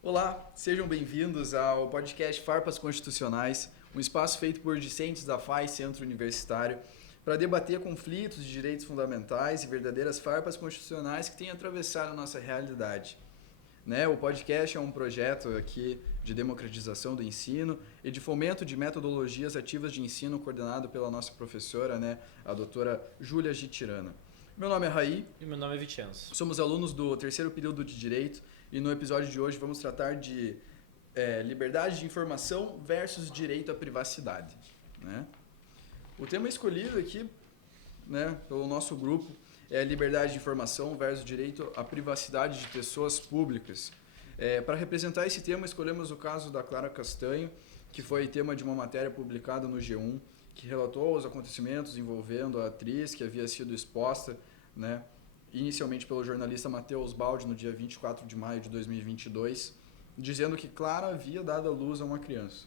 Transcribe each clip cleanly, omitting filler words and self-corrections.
Olá, sejam bem-vindos ao podcast Farpas Constitucionais, um espaço feito por discentes da FAI Centro Universitário para debater conflitos de direitos fundamentais e verdadeiras farpas constitucionais que têm atravessado a nossa realidade. O podcast é um projeto aqui de democratização do ensino e de fomento de metodologias ativas de ensino coordenado pela nossa professora, a doutora Júlia Gitirana. Meu nome é Raí. E meu nome é Vicenzo. Somos alunos do terceiro período de Direito e no episódio de hoje vamos tratar de liberdade de informação versus direito à privacidade. Né? O tema escolhido aqui pelo nosso grupo é liberdade de informação versus direito à privacidade de pessoas públicas. Para representar esse tema, escolhemos o caso da Clara Castanho, que foi tema de uma matéria publicada no G1, que relatou os acontecimentos envolvendo a atriz que havia sido exposta, inicialmente pelo jornalista Matheus Baldi no dia 24 de maio de 2022, dizendo que Clara havia dado à luz a uma criança.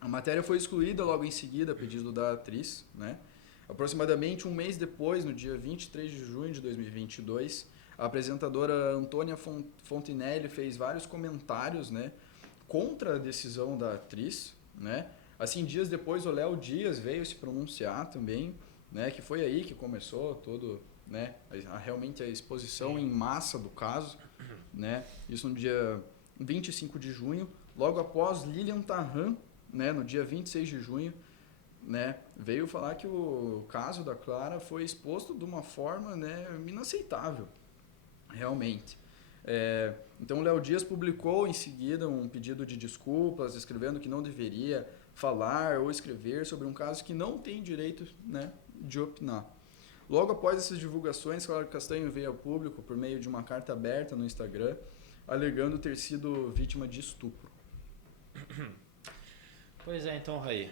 A matéria foi excluída logo em seguida, a pedido da atriz. Aproximadamente um mês depois, no dia 23 de junho de 2022, a apresentadora Antônia Fontinelli fez vários comentários contra a decisão da atriz. Assim, dias depois, o Léo Dias veio se pronunciar também, que foi aí que começou todo... realmente a exposição em massa do caso, isso no dia 25 de junho, logo após Lilian Tharram, no dia 26 de junho, veio falar que o caso da Clara foi exposto de uma forma inaceitável, realmente. Então o Léo Dias publicou em seguida um pedido de desculpas, escrevendo que não deveria falar ou escrever sobre um caso que não tem direito de opinar. Logo após essas divulgações, Clara Castanho veio ao público por meio de uma carta aberta no Instagram, alegando ter sido vítima de estupro. Pois é, então, Raí.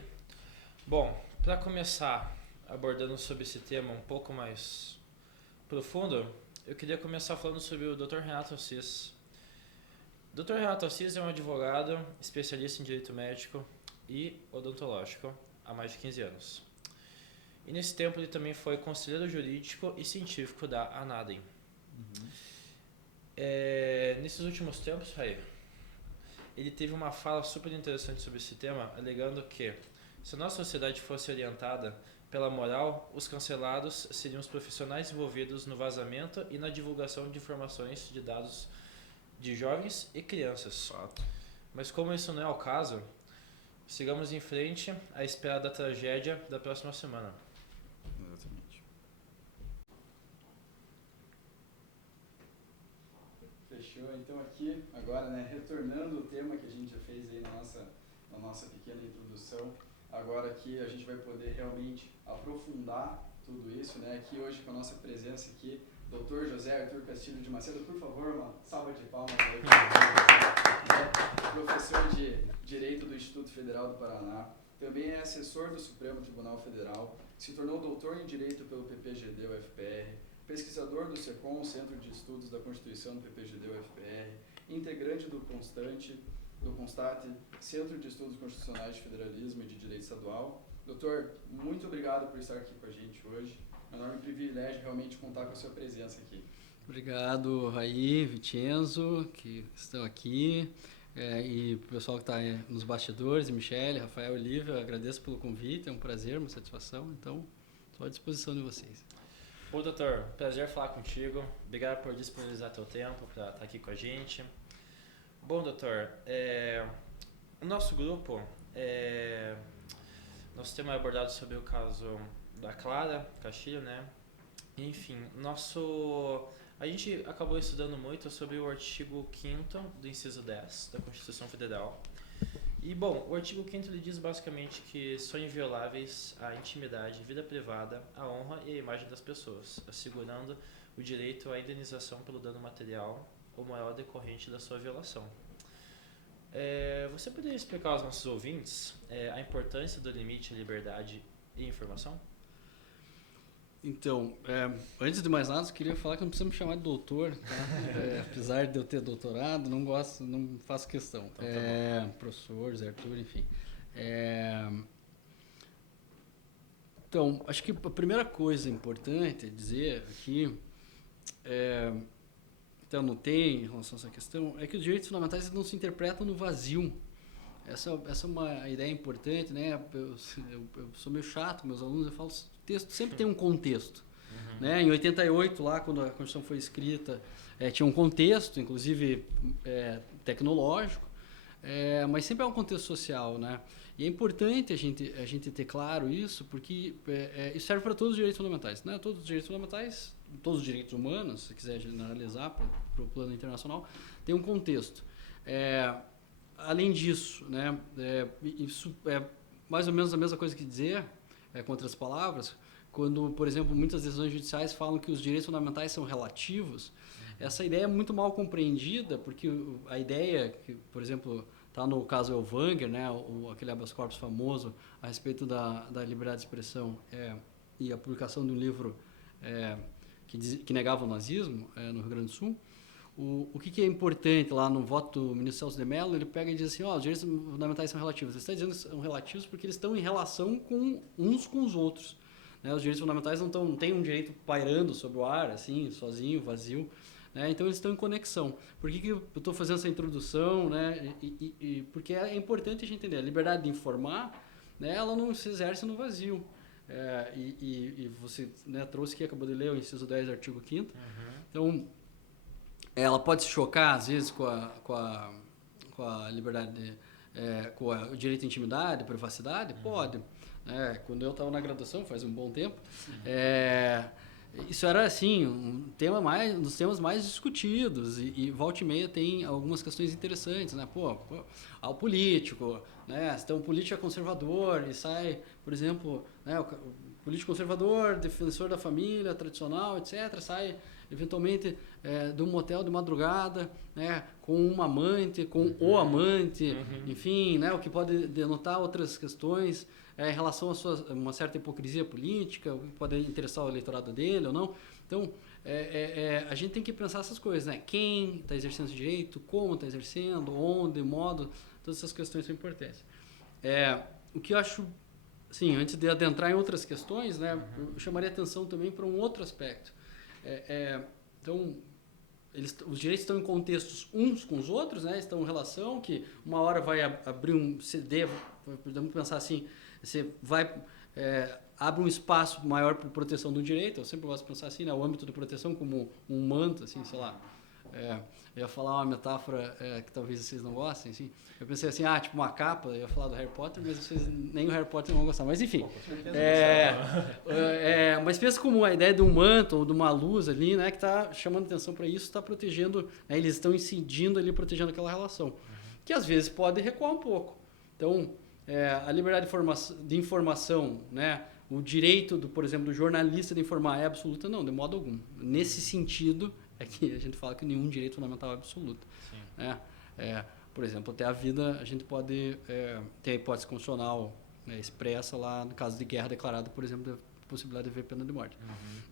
Bom, para começar abordando sobre esse tema um pouco mais profundo, eu queria começar falando sobre o Dr. Renato Assis. Dr. Renato Assis é um advogado, especialista em direito médico e odontológico há mais de 15 anos. E nesse tempo ele também foi conselheiro jurídico e científico da ANADEM. Nesses últimos tempos, Raí, ele teve uma fala super interessante sobre esse tema, alegando que se a nossa sociedade fosse orientada pela moral, os cancelados seriam os profissionais envolvidos no vazamento e na divulgação de informações de dados de jovens e crianças. Fato. Mas como isso não é o caso, sigamos em frente à espera da tragédia da próxima semana. Exatamente. Fechou, então aqui, agora, retornando o tema que a gente já fez aí na nossa pequena introdução, agora aqui a gente vai poder realmente aprofundar tudo isso, aqui hoje com a nossa presença aqui, Dr. José Arthur Castilho de Macedo, por favor, uma salva de palmas aí. Professor de Direito do Instituto Federal do Paraná, também é assessor do Supremo Tribunal Federal, se tornou doutor em Direito pelo PPGD UFPR, pesquisador do SECOM, Centro de Estudos da Constituição do PPGD UFPR, integrante do CONSTAT, Centro de Estudos Constitucionais de Federalismo e de Direito Estadual. Doutor, muito obrigado por estar aqui com a gente hoje. É um enorme privilégio realmente contar com a sua presença aqui. Obrigado, Raí, Vicenzo, que estão aqui, e o pessoal que está nos bastidores, Michele, Rafael, Olívia, agradeço pelo convite, é um prazer, uma satisfação, então estou à disposição de vocês. Bom, doutor, prazer falar contigo, obrigado por disponibilizar teu tempo para estar aqui com a gente. Bom, doutor, o nosso grupo, nosso tema é abordado sobre o caso da Clara Castilho, Enfim, a gente acabou estudando muito sobre o artigo 5º do inciso 10 da Constituição Federal. E, bom, o artigo 5º ele diz basicamente que são invioláveis a intimidade, vida privada, a honra e a imagem das pessoas, assegurando o direito à indenização pelo dano material ou moral decorrente da sua violação. Você poderia explicar aos nossos ouvintes a importância do limite à liberdade e informação? Então, antes de mais nada, eu queria falar que não precisa me chamar de doutor, tá? Apesar de eu ter doutorado, não faço questão. Então, tá bom. Professor, Zé Arthur, enfim. Então, acho que a primeira coisa importante é dizer aqui até anotei em relação a essa questão, é que os direitos fundamentais não se interpretam no vazio. Essa é uma ideia importante, né? Eu sou meio chato com meus alunos, eu falo, o texto sempre tem um contexto. Né? Em 88, lá, quando a Constituição foi escrita, tinha um contexto, inclusive tecnológico, mas sempre é um contexto social, né? E é importante a gente ter claro isso, porque isso serve para todos os direitos fundamentais, né? Todos os direitos fundamentais, todos os direitos humanos, se quiser generalizar para o plano internacional, tem um contexto. Além disso, né, isso é mais ou menos a mesma coisa que dizer, com outras palavras, quando, por exemplo, muitas decisões judiciais falam que os direitos fundamentais são relativos, essa ideia é muito mal compreendida, porque a ideia que, por exemplo, está no caso Elvanger, né, aquele habeas corpus famoso a respeito da liberdade de expressão e a publicação de um livro que negava o nazismo no Rio Grande do Sul. O que é importante lá no voto do ministro Celso de Mello, ele pega e diz assim, os direitos fundamentais são relativos. Ele está dizendo que são relativos porque eles estão em relação com uns com os outros. Né? Os direitos fundamentais não têm um direito pairando sobre o ar, assim, sozinho, vazio. Né? Então eles estão em conexão. Por que eu estou fazendo essa introdução? Né? Porque é importante a gente entender. A liberdade de informar, né, ela não se exerce no vazio. E você, né, trouxe aqui, acabou de ler o inciso 10, artigo 5º. Então, ela pode se chocar, às vezes, com a liberdade, com o direito à intimidade, privacidade? Pode. Quando eu estava na graduação, faz um bom tempo, isso era, assim, um dos temas mais discutidos. E volta e meia tem algumas questões interessantes, né? O político, né? Então, o político é conservador e sai, por exemplo, né, o político conservador, defensor da família, tradicional, etc., sai eventualmente de um motel de madrugada, né, com uma amante, com o amante, enfim, né, o que pode denotar outras questões em relação a uma certa hipocrisia política, o que pode interessar o eleitorado dele ou não. Então, a gente tem que pensar essas coisas, né? Quem está exercendo esse direito, como está exercendo, onde, modo, todas essas questões são importantes. O que eu acho, assim, antes de adentrar em outras questões, né, eu chamaria atenção também para um outro aspecto. Então, os direitos estão em contextos uns com os outros, né? Estão em relação, que uma hora vai abrir um CD, podemos pensar assim, você abre um espaço maior para proteção do direito. Eu sempre gosto de pensar assim, né? O âmbito de proteção como um manto, assim, sei lá. Eu ia falar uma metáfora que talvez vocês não gostem, assim. Eu pensei assim, tipo uma capa, eu ia falar do Harry Potter, mas vocês, nem o Harry Potter vão gostar. Mas enfim, mas pensa como a ideia de um manto ou de uma luz ali, né, que está chamando atenção para isso, está protegendo, né, eles estão incidindo ali, protegendo aquela relação, que às vezes pode recuar um pouco. Então, a liberdade de informação, né, o direito, por exemplo, do jornalista de informar é absoluta? Não, de modo algum. Nesse sentido, é que a gente fala que nenhum direito fundamental é absoluto. Por exemplo, até a vida, a gente pode ter a hipótese constitucional, né, expressa lá no caso de guerra declarada, por exemplo, da possibilidade de haver pena de morte.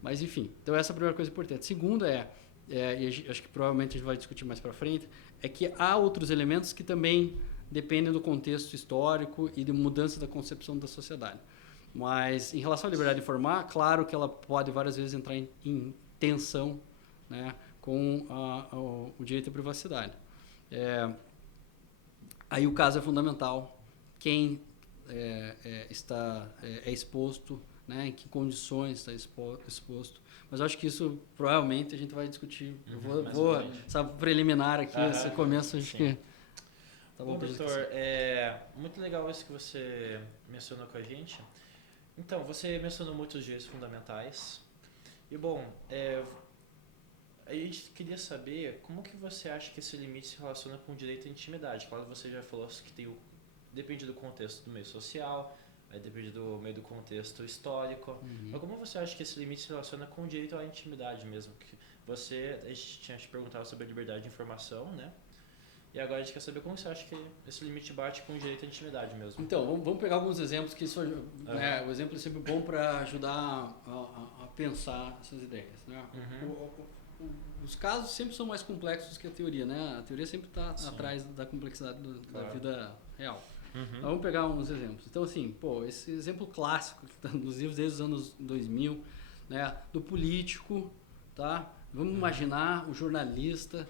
Mas, enfim, então essa é a primeira coisa importante. Segunda e acho que provavelmente a gente vai discutir mais para frente, é que há outros elementos que também dependem do contexto histórico e de mudança da concepção da sociedade. Mas, em relação à liberdade de informar, claro que ela pode várias vezes entrar em tensão, né, com o direito à privacidade. Aí o caso é fundamental. Quem está exposto, né, em que condições está exposto. Mas eu acho que isso provavelmente a gente vai discutir. Eu vou sabe, preliminar aqui, esse começo, acho que... Tá bom, doutor, muito legal isso que você mencionou com a gente. Então, você mencionou muitos direitos fundamentais. E, bom, a gente queria saber como que você acha que esse limite se relaciona com o direito à intimidade. Claro que você já falou que depende do contexto do meio social, depende do meio do contexto histórico. Mas como você acha que esse limite se relaciona com o direito à intimidade mesmo? A gente tinha te perguntado sobre a liberdade de informação, né? E agora a gente quer saber como você acha que esse limite bate com o direito à intimidade mesmo. Então, vamos pegar alguns exemplos que isso, o exemplo é sempre bom para ajudar a pensar essas ideias. Né? Os casos sempre são mais complexos que a teoria, né? A teoria sempre está atrás da complexidade da vida real. Então, vamos pegar uns exemplos. Então, assim, esse exemplo clássico que está nos livros desde os anos 2000, né? Do político, tá? Vamos imaginar um jornalista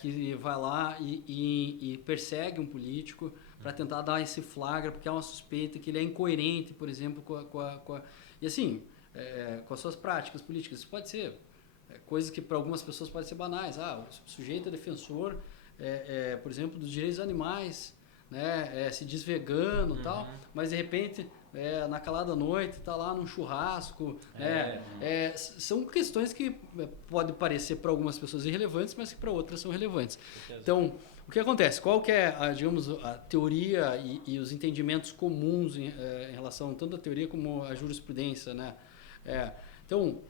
que vai lá e persegue um político para tentar dar esse flagra, porque há uma suspeita que ele é incoerente, por exemplo, e assim, com as suas práticas políticas. Isso pode ser coisas que para algumas pessoas podem ser banais. O sujeito é defensor, por exemplo, dos direitos dos animais, né? Se diz vegano e tal, mas de repente, na calada da noite, está lá num churrasco. São questões que podem parecer para algumas pessoas irrelevantes, mas que para outras são relevantes. Então, o que acontece? Qual que é, digamos, a teoria e os entendimentos comuns em relação tanto à teoria como à jurisprudência, né? Então,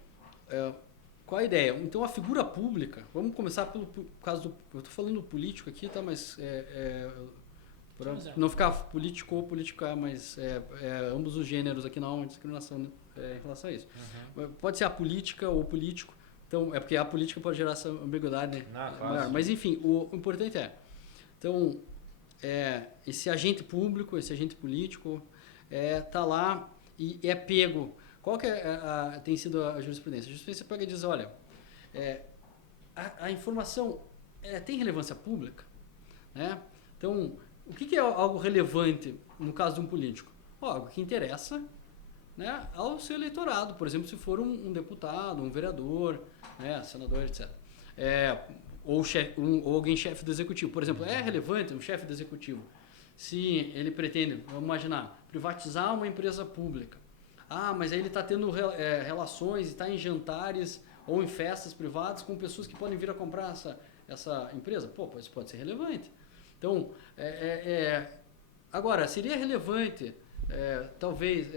qual a ideia? Então, a figura pública, vamos começar pelo caso do... Eu estou falando político aqui, tá? Mas para não ficar político ou política, mas ambos os gêneros aqui não há uma discriminação em relação a isso. Pode ser a política ou político. Então, porque a política pode gerar essa ambiguidade maior. Mas, enfim, o importante então, esse agente público, esse agente político está lá e é pego. Qual que tem sido a jurisprudência? A jurisprudência pega e diz, olha, a informação tem relevância pública, né? Então, o que é algo relevante no caso de um político? Algo que interessa, né, ao seu eleitorado, por exemplo, se for um deputado, um vereador, né, senador, etc. Ou alguém chefe do executivo. Por exemplo, é relevante um chefe do executivo se ele pretende, vamos imaginar, privatizar uma empresa pública. Mas aí ele está tendo relações, está em jantares ou em festas privadas com pessoas que podem vir a comprar essa empresa. Isso pode ser relevante. Então, agora, seria relevante, talvez,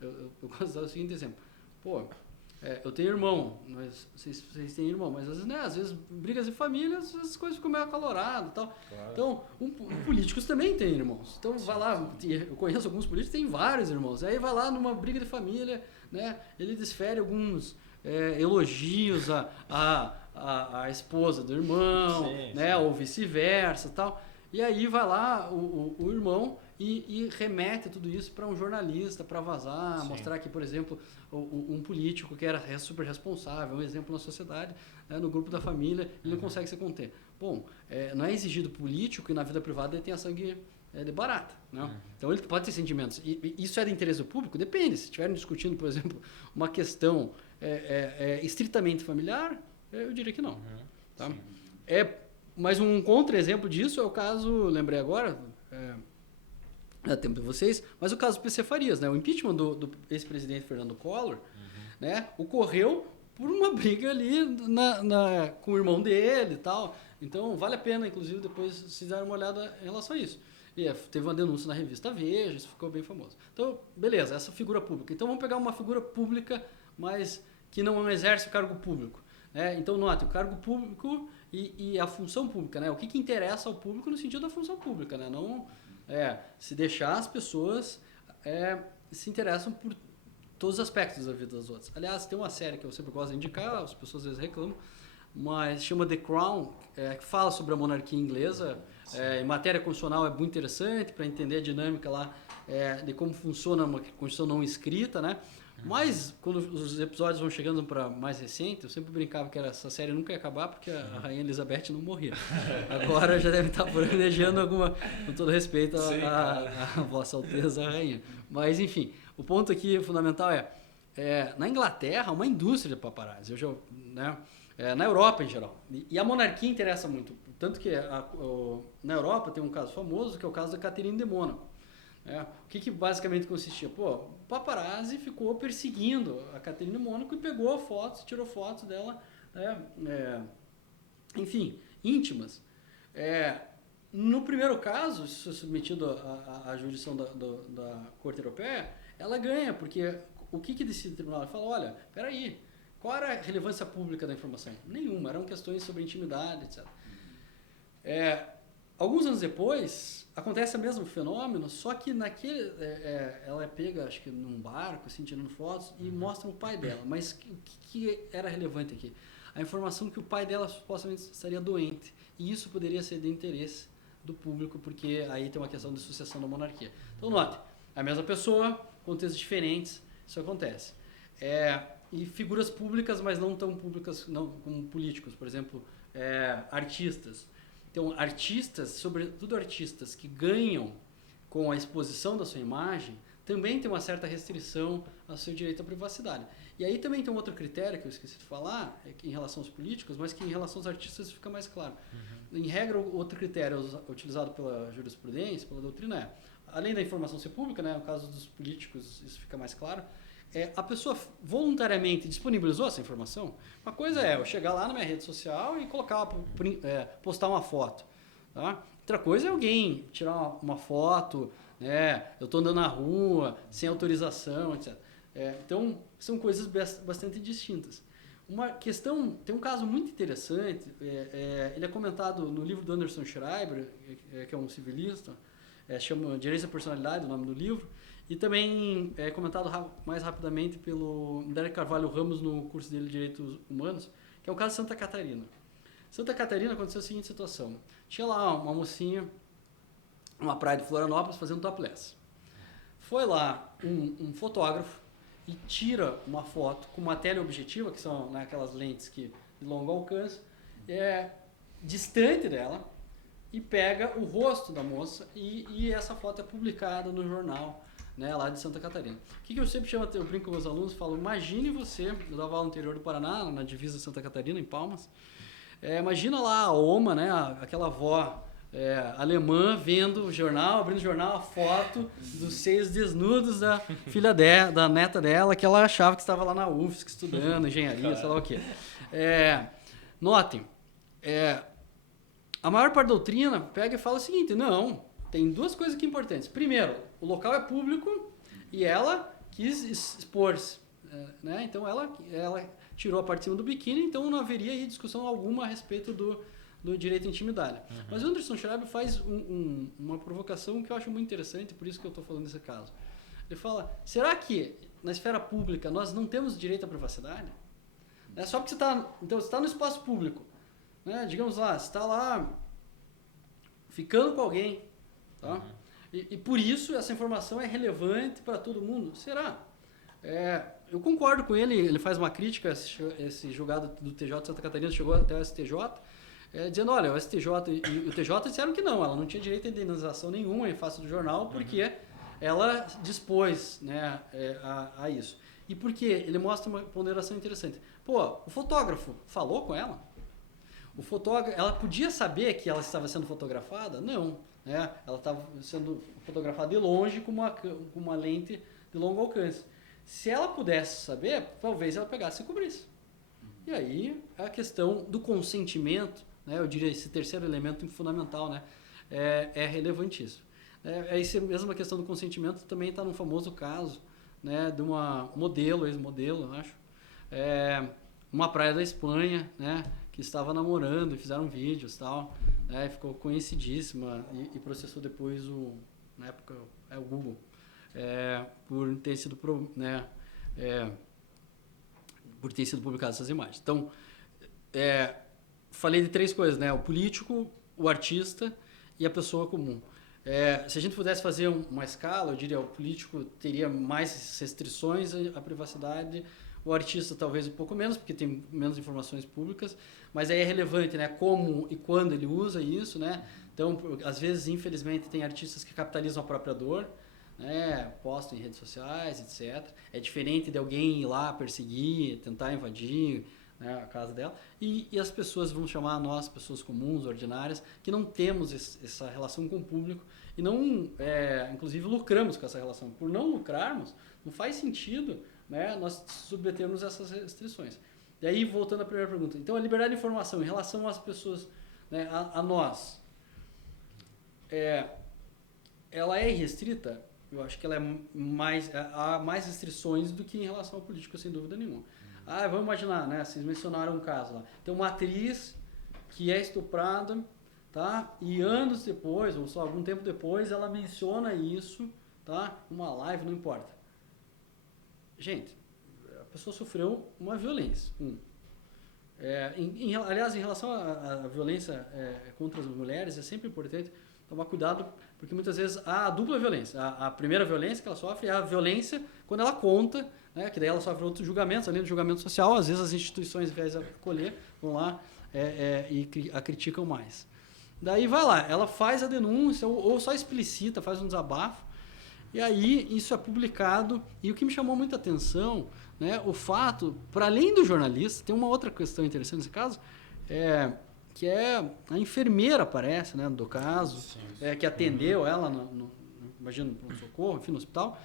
eu gosto de dar o seguinte exemplo. Eu tenho irmão, mas vocês têm irmão, mas às vezes brigas de família, as coisas ficam meio acaloradas e tal. Claro. Então, políticos também têm irmãos. Então, vai lá, eu conheço alguns políticos que têm vários irmãos. Aí vai lá numa briga de família, né, ele desfere alguns elogios à esposa do irmão, né, ou vice-versa e tal. E aí vai lá o irmão e remete tudo isso para um jornalista, para vazar, mostrar que, por exemplo, um político que era super responsável, um exemplo na sociedade, no grupo da família, ele não consegue se conter. Não é exigido político e na vida privada ele tenha sangue de barata. Né? Então ele pode ter sentimentos. E isso é de interesse público? Depende. Se estiverem discutindo, por exemplo, uma questão estritamente familiar, eu diria que não. Tá? Mas um contra-exemplo disso é o caso, lembrei agora, tempo de vocês, mas o caso do PC Farias, né? O impeachment do ex-presidente Fernando Collor, né, ocorreu por uma briga ali com o irmão dele e tal. Então, vale a pena, inclusive, depois se dar uma olhada em relação a isso. E teve uma denúncia na revista Veja, isso ficou bem famoso. Então, beleza, essa figura pública. Então, vamos pegar uma figura pública, mas que não exerce o cargo público. Então, note, o cargo público e a função pública, né? O que interessa ao público no sentido da função pública, né? Não se deixar as pessoas se interessam por todos os aspectos da vida das outras. Aliás, tem uma série que eu sempre gosto de indicar, as pessoas às vezes reclamam, mas chama The Crown, que fala sobre a monarquia inglesa. Em matéria constitucional é muito interessante para entender a dinâmica lá de como funciona uma constituição não escrita, né? Mas, quando os episódios vão chegando para mais recente, eu sempre brincava que essa série nunca ia acabar porque a Rainha Elizabeth não morria. Agora já deve estar planejando alguma, com todo respeito a Vossa Alteza a Rainha. Mas, enfim, o ponto aqui fundamental na Inglaterra, uma indústria de paparazzi. Na Europa, em geral. E a monarquia interessa muito. Tanto que na Europa tem um caso famoso, que é o caso da Caterine de Mônaco. O que basicamente consistia? O paparazzi ficou perseguindo a Caterine de Mônaco e pegou fotos, tirou fotos dela, enfim, íntimas. No primeiro caso, se submetido à jurisdição da Corte Europeia, ela ganha, porque o que decide o tribunal? Ele fala, olha, peraí, qual era a relevância pública da informação? Nenhuma, eram questões sobre intimidade, etc. Alguns anos depois, acontece o mesmo fenômeno, só que ela é pega, acho que num barco, assim, tirando fotos, e mostra o pai dela. Mas o que era relevante aqui? A informação que o pai dela supostamente estaria doente. E isso poderia ser de interesse do público, porque aí tem uma questão de sucessão da monarquia. Então, note, a mesma pessoa, contextos diferentes, isso acontece. e figuras públicas, mas não tão públicas não, como políticos, por exemplo, artistas. Então, artistas, sobretudo artistas que ganham com a exposição da sua imagem, também tem uma certa restrição ao seu direito à privacidade. E aí também tem um outro critério que eu esqueci de falar, em relação aos políticos, mas que em relação aos artistas fica mais claro. Em regra, o outro critério utilizado pela jurisprudência, pela doutrina além da informação ser pública, né, no caso dos políticos isso fica mais claro, a pessoa voluntariamente disponibilizou essa informação. Uma coisa é eu chegar lá na minha rede social e postar uma foto. Tá? Outra coisa é alguém tirar uma foto, eu estou andando na rua, sem autorização, etc. Então, são coisas bastante distintas. Uma questão, tem um caso muito interessante, ele é comentado no livro do Anderson Schreiber, que é um civilista, chama Direitos da Personalidade, o nome do livro, e também é comentado mais rapidamente pelo Derek Carvalho Ramos no curso dele de Direitos Humanos, que é o caso de Santa Catarina. Santa Catarina aconteceu a seguinte situação. Tinha lá uma mocinha, numa praia de Florianópolis, fazendo topless. Foi lá um fotógrafo e tira uma foto com uma teleobjetiva, que são aquelas lentes de longo alcance, distante dela, e pega o rosto da moça e essa foto é publicada no jornal, lá de Santa Catarina. O que eu sempre chamo, eu brinco com meus alunos, falo, imagine você, eu dava aula no interior do Paraná, na divisa de Santa Catarina, em Palmas, imagina lá a Oma, aquela avó alemã, vendo o jornal, abrindo o jornal, a foto dos seios desnudos da filha dela, da neta dela, que ela achava que estava lá na UFSC estudando engenharia, sei lá o quê. Notem, a maior parte da doutrina pega e fala o seguinte, não, tem duas coisas aqui importantes. Primeiro, o local é público e ela quis expor-se, então ela tirou a parte de cima do biquíni, então não haveria aí discussão alguma a respeito do direito à intimidade. Mas o Anderson Schreiber faz uma provocação que eu acho muito interessante, por isso que eu estou falando desse caso. Ele fala, será que na esfera pública nós não temos direito à privacidade? Só porque você está no espaço público, digamos lá, você está lá ficando com alguém, tá? E por isso essa informação é relevante para todo mundo. Será? Eu concordo com ele, ele faz uma crítica, esse julgado do TJ de Santa Catarina chegou até o STJ, dizendo, olha, o STJ e o TJ disseram que não, ela não tinha direito a indenização nenhuma em face do jornal, porque ela dispôs a isso. E porque ele mostra uma ponderação interessante. Pô, o fotógrafo falou com ela? Ela podia saber que ela estava sendo fotografada? Não. Ela estava sendo fotografada de longe com uma lente de longo alcance. Se ela pudesse saber, talvez ela pegasse e cobrisse. E aí, a questão do consentimento, eu diria esse terceiro elemento fundamental, é relevantíssimo. Essa mesma questão do consentimento também está num famoso caso, de uma ex-modelo, acho, uma praia da Espanha, que estava namorando, fizeram vídeos e tal, ficou conhecidíssima e processou depois na época, o Google, por ter sido publicadas essas imagens. Então, falei de três coisas, o político, o artista e a pessoa comum. Se a gente pudesse fazer uma escala, eu diria o político teria mais restrições à privacidade, o artista talvez um pouco menos, porque tem menos informações públicas, mas aí é relevante, como e quando ele usa isso, Então, às vezes, infelizmente, tem artistas que capitalizam a própria dor, postam em redes sociais, etc. É diferente de alguém ir lá perseguir, tentar invadir a casa dela. E as pessoas, vamos chamar nós, pessoas comuns, ordinárias, que não temos essa relação com o público e não, inclusive, lucramos com essa relação. Por não lucrarmos, não faz sentido nós submetermos essas restrições. E aí, voltando à primeira pergunta. Então, a liberdade de informação em relação às pessoas, a nós, ela é irrestrita? Eu acho que ela há mais restrições do que em relação ao político, sem dúvida nenhuma. Vamos imaginar, vocês mencionaram um caso lá. Tem uma atriz que é estuprada, tá? E anos depois, ou só algum tempo depois, ela menciona isso, tá? Uma live, não importa. Gente, a pessoa sofreu uma violência. Aliás, em relação à violência contra as mulheres, é sempre importante tomar cuidado Porque muitas vezes há a dupla violência. A primeira violência que ela sofre é a violência quando ela conta, né, que daí ela sofre outros julgamentos, além do julgamento social, às vezes as instituições, ao invés de acolher, vão lá e a criticam mais. Daí vai lá, ela faz a denúncia ou só explicita, faz um desabafo, e aí isso é publicado. E o que me chamou muita atenção, né, o fato, para além do jornalista, tem uma outra questão interessante nesse caso, que é a enfermeira aparece, né, do caso, que atendeu ela, imagino, no pronto-socorro, enfim, no hospital,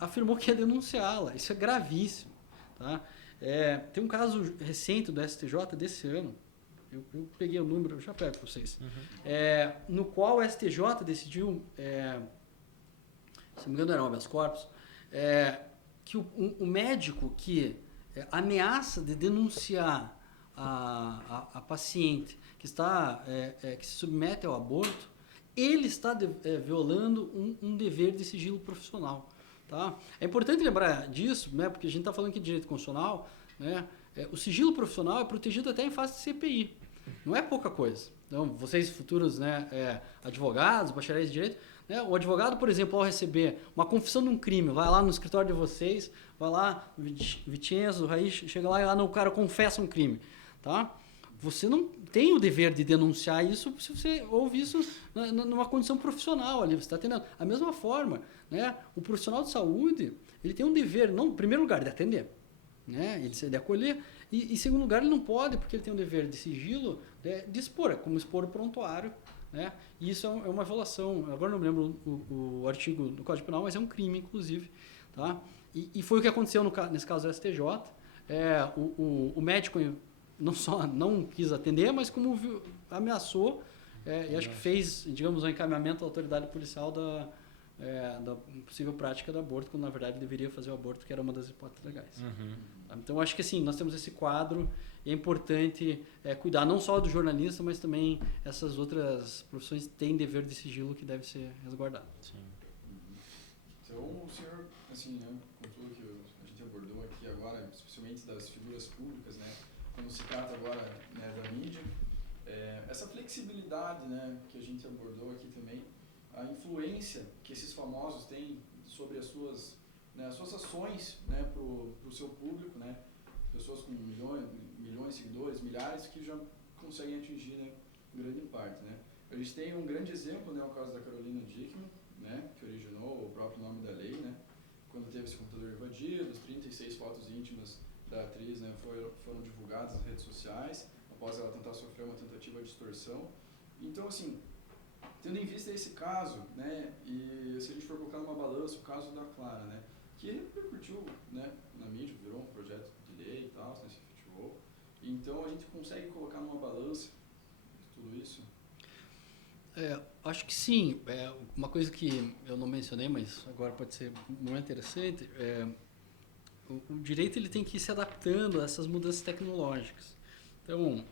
afirmou que ia denunciá-la. Isso é gravíssimo. Tá? Tem um caso recente do STJ desse ano, eu peguei o número, eu já pego para vocês, no qual o STJ decidiu, se não me engano era um habeas corpus, que o médico que ameaça de denunciar a paciente que se submete ao aborto, ele está violando um dever de sigilo profissional. Tá? É importante lembrar disso, né, porque a gente está falando aqui de direito constitucional, né, o sigilo profissional é protegido até em face de CPI. Não é pouca coisa. Então, vocês futuros, né, advogados, bacharéis de direito, né, o advogado, por exemplo, ao receber uma confissão de um crime, vai lá no escritório de vocês, vai lá, Vicenzo, Raí, chega lá e lá o cara confessa um crime. Tá? Você não tem o dever de denunciar isso se você ouve isso numa condição profissional ali, você está atendendo. A mesma forma, né, o profissional de saúde, ele tem um dever, não, em primeiro lugar, de atender, né, de acolher, e em segundo lugar, ele não pode, porque ele tem um dever de sigilo, de expor, como expor o prontuário, né, e isso é uma violação. Agora não me lembro o artigo do Código Penal, mas é um crime, inclusive. Tá? E foi o que aconteceu nesse caso do STJ. O médico não só não quis atender, mas como ameaçou, e acho que fez, digamos, um encaminhamento da autoridade policial da possível prática do aborto, quando na verdade deveria fazer o aborto, que era uma das hipóteses legais. Então acho que assim, nós temos esse quadro, e é importante cuidar não só do jornalista, mas também essas outras profissões têm dever de sigilo que deve ser resguardado. Sim. Então o senhor, assim, né, com tudo que a gente abordou aqui agora, especialmente das figuras públicas, né, quando se trata agora, né, da mídia, essa flexibilidade, né, que a gente abordou aqui também, a influência que esses famosos têm sobre as suas ações, né, para o seu público, né, pessoas com milhões de seguidores, milhares, que já conseguem atingir, né, grande parte. Né. A gente tem um grande exemplo, né, o caso da Carolina Dickmann, né, que originou o próprio nome da lei, né, quando teve esse computador invadido, as 36 fotos íntimas da atriz, né, foram divulgadas nas redes sociais, após ela tentar sofrer uma tentativa de extorsão. Então, assim, tendo em vista esse caso, né, e se a gente for colocar numa balança o caso da Clara, né, que repercutiu, né, na mídia, virou um projeto de lei e tal, né, se efetivou. Então, a gente consegue colocar numa balança tudo isso? Acho que sim. Uma coisa que eu não mencionei, mas agora pode ser muito interessante, o direito ele tem que ir se adaptando a essas mudanças tecnológicas. Então,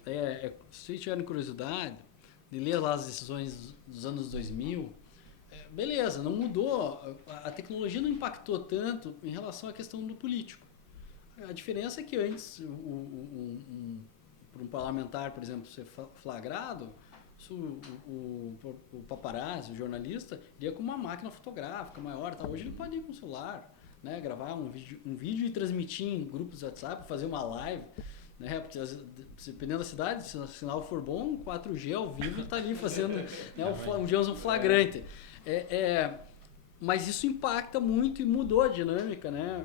se vocês tiverem curiosidade de ler lá as decisões dos anos 2000, beleza, não mudou, a tecnologia não impactou tanto em relação à questão do político. A diferença é que antes, para um parlamentar, por exemplo, ser flagrado, o paparazzi, o jornalista, iria com uma máquina fotográfica maior. Tá? Hoje ele pode ir com o celular, né, gravar um vídeo e transmitir em grupos de WhatsApp, fazer uma live. Né, porque, dependendo da cidade, se o sinal for bom, 4G ao vivo está ali fazendo, né, um flagrante. Mas isso impacta muito e mudou a dinâmica. Né?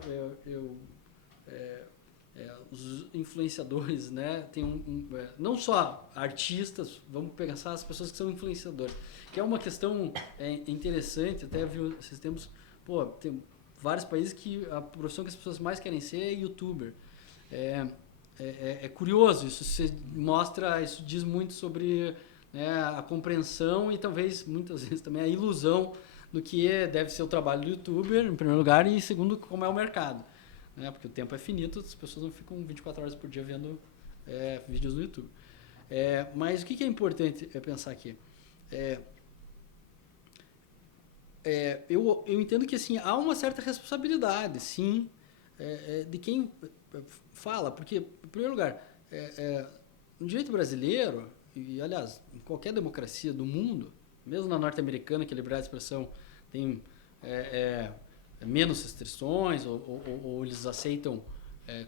Os influenciadores, né, tem não só artistas, vamos pensar as pessoas que são influenciadores, que é uma questão interessante. Até viu esses tempos, tem vários países que a profissão que as pessoas mais querem ser é youtuber. É curioso, isso diz muito sobre, né, a compreensão e talvez muitas vezes também a ilusão do que deve ser o trabalho do youtuber, em primeiro lugar, e segundo, como é o mercado. Né? Porque o tempo é finito, as pessoas não ficam 24 horas por dia vendo vídeos no YouTube. Mas o que é importante pensar aqui? Eu entendo que assim, há uma certa responsabilidade, sim, de quem fala, porque, em primeiro lugar, no direito brasileiro, e aliás, em qualquer democracia do mundo, mesmo na norte-americana, que a liberdade de expressão tem menos restrições, ou eles aceitam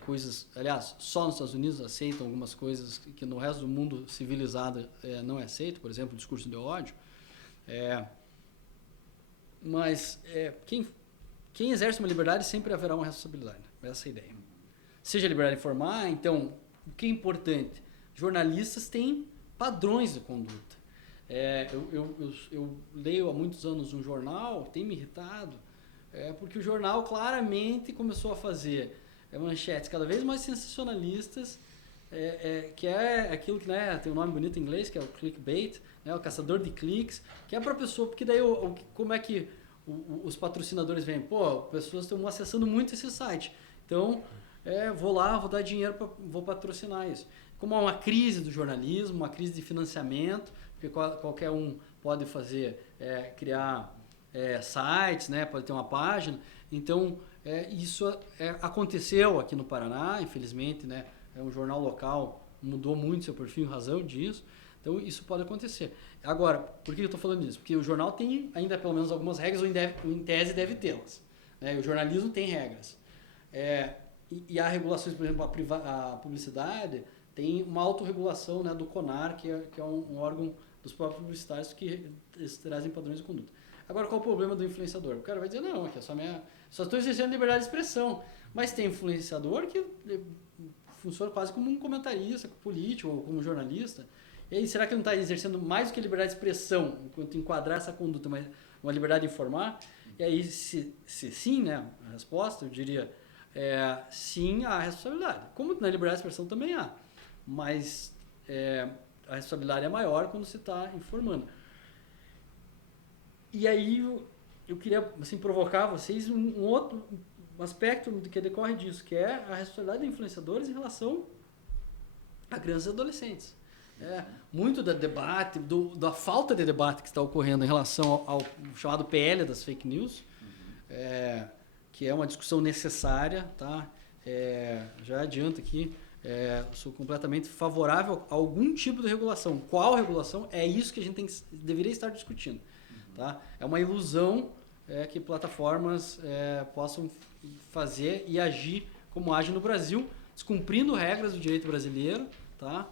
coisas, aliás, só nos Estados Unidos aceitam algumas coisas que no resto do mundo civilizado não é aceito, por exemplo, o discurso de ódio. Mas quem exerce uma liberdade sempre haverá uma responsabilidade, essa é a ideia. Seja a liberdade de informar, então, o que é importante? Jornalistas têm padrões de conduta. Eu leio há muitos anos um jornal, tem me irritado, porque o jornal claramente começou a fazer manchetes cada vez mais sensacionalistas, que é aquilo que tem um nome bonito em inglês, que é o clickbait, o caçador de cliques, que é para a pessoa, porque daí como é que os patrocinadores veem? Pô, pessoas estão acessando muito esse site, então vou lá, vou dar dinheiro, vou patrocinar isso. Como há uma crise do jornalismo, uma crise de financiamento, porque qualquer um pode fazer, criar sites, pode ter uma página, então isso aconteceu aqui no Paraná, infelizmente, um jornal local mudou muito seu perfil em razão disso, então isso pode acontecer. Agora, por que eu estou falando disso? Porque o jornal tem ainda pelo menos algumas regras, ou em tese deve tê-las. O jornalismo tem regras. E há regulações, por exemplo, a publicidade tem uma autorregulação do CONAR, que é um órgão dos próprios publicitários que eles trazem padrões de conduta. Agora, qual é o problema do influenciador? O cara vai dizer, não, aqui é só estou exercendo liberdade de expressão. Mas tem influenciador que funciona quase como um comentarista, como político ou como jornalista. E aí, será que não está exercendo mais do que liberdade de expressão, enquanto enquadrar essa conduta, mas uma liberdade de informar? E aí, se sim, a resposta, eu diria, sim, há responsabilidade. Como na liberdade de expressão também há. Mas a responsabilidade é maior quando você está informando. E aí eu queria provocar vocês um outro aspecto que decorre disso, que é a responsabilidade dos influenciadores em relação a crianças e adolescentes. Muito do debate, da falta de debate que está ocorrendo em relação ao chamado PL das fake news, que é uma discussão necessária, tá? Já adianto aqui, sou completamente favorável a algum tipo de regulação. Qual regulação? É isso que a gente deveria estar discutindo. Tá? É uma ilusão que plataformas possam fazer e agir como agem no Brasil, descumprindo regras do direito brasileiro, tá?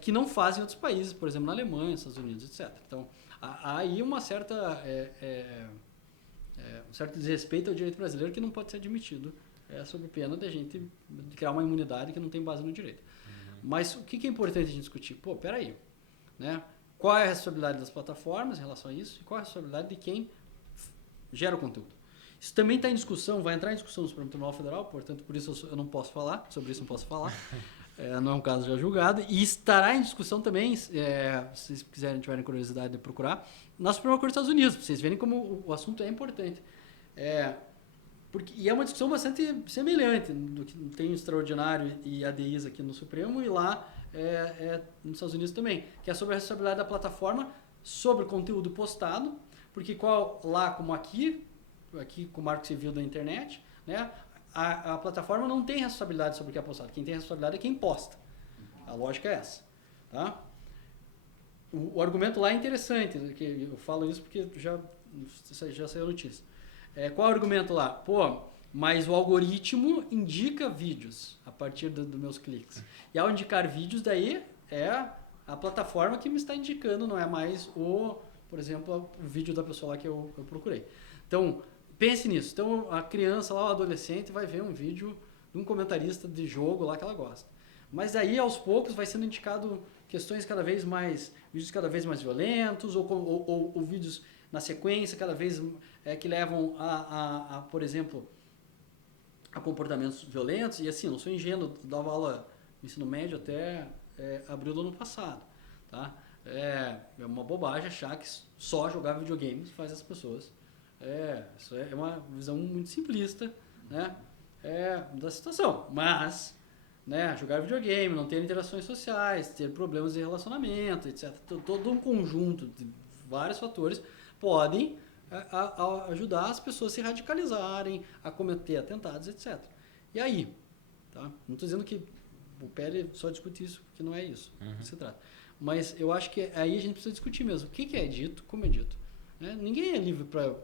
Que não fazem em outros países, por exemplo, na Alemanha, nos Estados Unidos, etc. Então, há aí um certo desrespeito ao direito brasileiro que não pode ser admitido, sob pena de a gente criar uma imunidade que não tem base no direito. Mas o que é importante a gente discutir? Pô, peraí, qual é a responsabilidade das plataformas em relação a isso? E qual é a responsabilidade de quem gera o conteúdo? Isso também está em discussão, vai entrar em discussão no Supremo Tribunal Federal, portanto, por isso eu não posso falar, sobre isso não posso falar. Não é um caso já julgado. E estará em discussão também, se vocês tiverem curiosidade de procurar, na Suprema Corte dos Estados Unidos, para vocês verem como o assunto é importante. E é uma discussão bastante semelhante do que tem o Extraordinário e ADIs aqui no Supremo e lá nos Estados Unidos também, que é sobre a responsabilidade da plataforma sobre o conteúdo postado, porque lá como aqui com o Marco Civil da internet, a plataforma não tem responsabilidade sobre o que é postado. Quem tem responsabilidade é quem posta. A lógica é essa. Tá? O argumento lá é interessante, que eu falo isso porque já saiu a notícia. Qual é o argumento lá? Pô, mas o algoritmo indica vídeos a partir dos meus cliques. E ao indicar vídeos, daí é a plataforma que me está indicando, não é mais por exemplo, o vídeo da pessoa lá que eu procurei. Então, pense nisso. Então, a criança lá, o adolescente, vai ver um vídeo de um comentarista de jogo lá que ela gosta. Mas aí, aos poucos, vai sendo indicado vídeos cada vez mais violentos, ou vídeos na sequência, cada vez que levam por exemplo, a comportamentos violentos. E assim, não sou ingênuo, dava aula no ensino médio até abril do ano passado. Tá? É uma bobagem achar que só jogar videogames faz as pessoas. Isso é uma visão muito simplista, da situação. Mas, jogar videogame, não ter interações sociais, ter problemas de relacionamento, etc. Todo um conjunto de vários fatores podem ajudar as pessoas a se radicalizarem, a cometer atentados, etc. E aí? Tá? Não estou dizendo que o PL só discute isso, porque não é isso que se trata. Mas eu acho que aí a gente precisa discutir mesmo. O que é dito, como é dito. Né? Ninguém é livre para...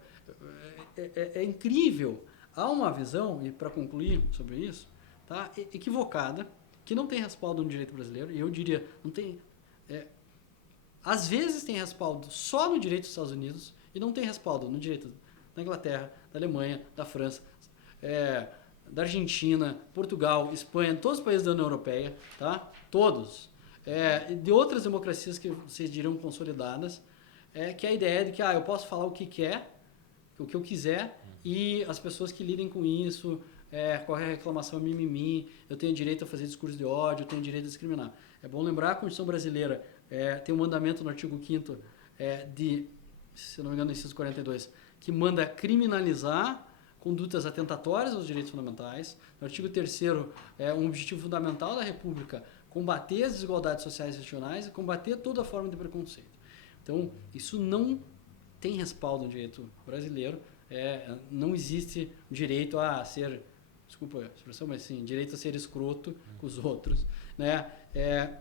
É incrível. Há uma visão, e para concluir sobre isso, tá? Equivocada, que não tem respaldo no direito brasileiro, e eu diria, não tem... às vezes tem respaldo só no direito dos Estados Unidos e não tem respaldo no direito da Inglaterra, da Alemanha, da França, da Argentina, Portugal, Espanha, todos os países da União Europeia, tá? Todos. De outras democracias que vocês diriam consolidadas, que é a ideia de que eu posso falar o que quer, o que eu quiser, e as pessoas que lidem com isso, qualquer reclamação é mimimi, eu tenho direito a fazer discurso de ódio, eu tenho direito a discriminar. É bom lembrar, a Constituição Brasileira tem um mandamento no artigo 5º se não me engano, no inciso 42, que manda criminalizar condutas atentatórias aos direitos fundamentais. No artigo 3º, um objetivo fundamental da República, combater as desigualdades sociais e regionais e combater toda forma de preconceito. Então, isso não tem respaldo no direito brasileiro. Não existe direito a ser, desculpa a expressão, mas sim, direito a ser escroto com os outros. Né?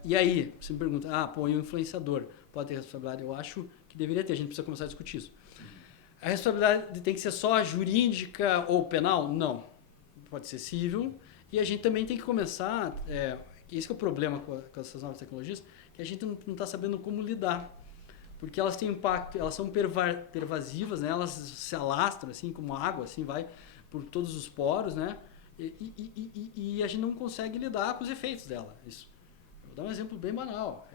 E aí, você me pergunta, e o influenciador pode ter responsabilidade? Eu acho que deveria ter, a gente precisa começar a discutir isso. A responsabilidade tem que ser só jurídica ou penal? Não. Pode ser civil. E a gente também tem que começar, esse que é o problema com essas novas tecnologias, que a gente não está sabendo como lidar. Porque elas têm impacto, elas são pervasivas, né? Elas se alastram, assim, como água, assim, vai por todos os poros, né? E a gente não consegue lidar com os efeitos dela. Isso. Vou dar um exemplo bem banal.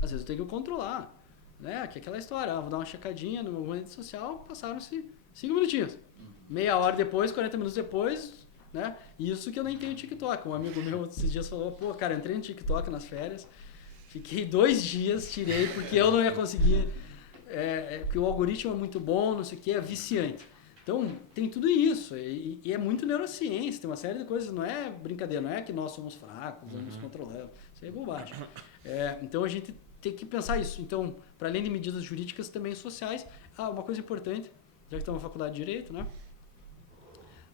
Às vezes eu tenho que controlar, né? Que é aquela história, vou dar uma checadinha no meu rede social, passaram-se 5 minutinhos. Meia hora depois, 40 minutos depois, né? Isso que eu nem tenho TikTok. Um amigo meu esses dias falou, cara, entrei no TikTok nas férias, fiquei 2 dias, tirei, porque eu não ia conseguir, porque o algoritmo é muito bom, não sei o que, é viciante. Então, tem tudo isso, e é muito neurociência, tem uma série de coisas, não é brincadeira, não é que nós somos fracos, nos controlamos, isso é bobagem. Então, a gente tem que pensar isso. Então, para além de medidas jurídicas, também sociais, uma coisa importante, já que estamos na faculdade de Direito, né?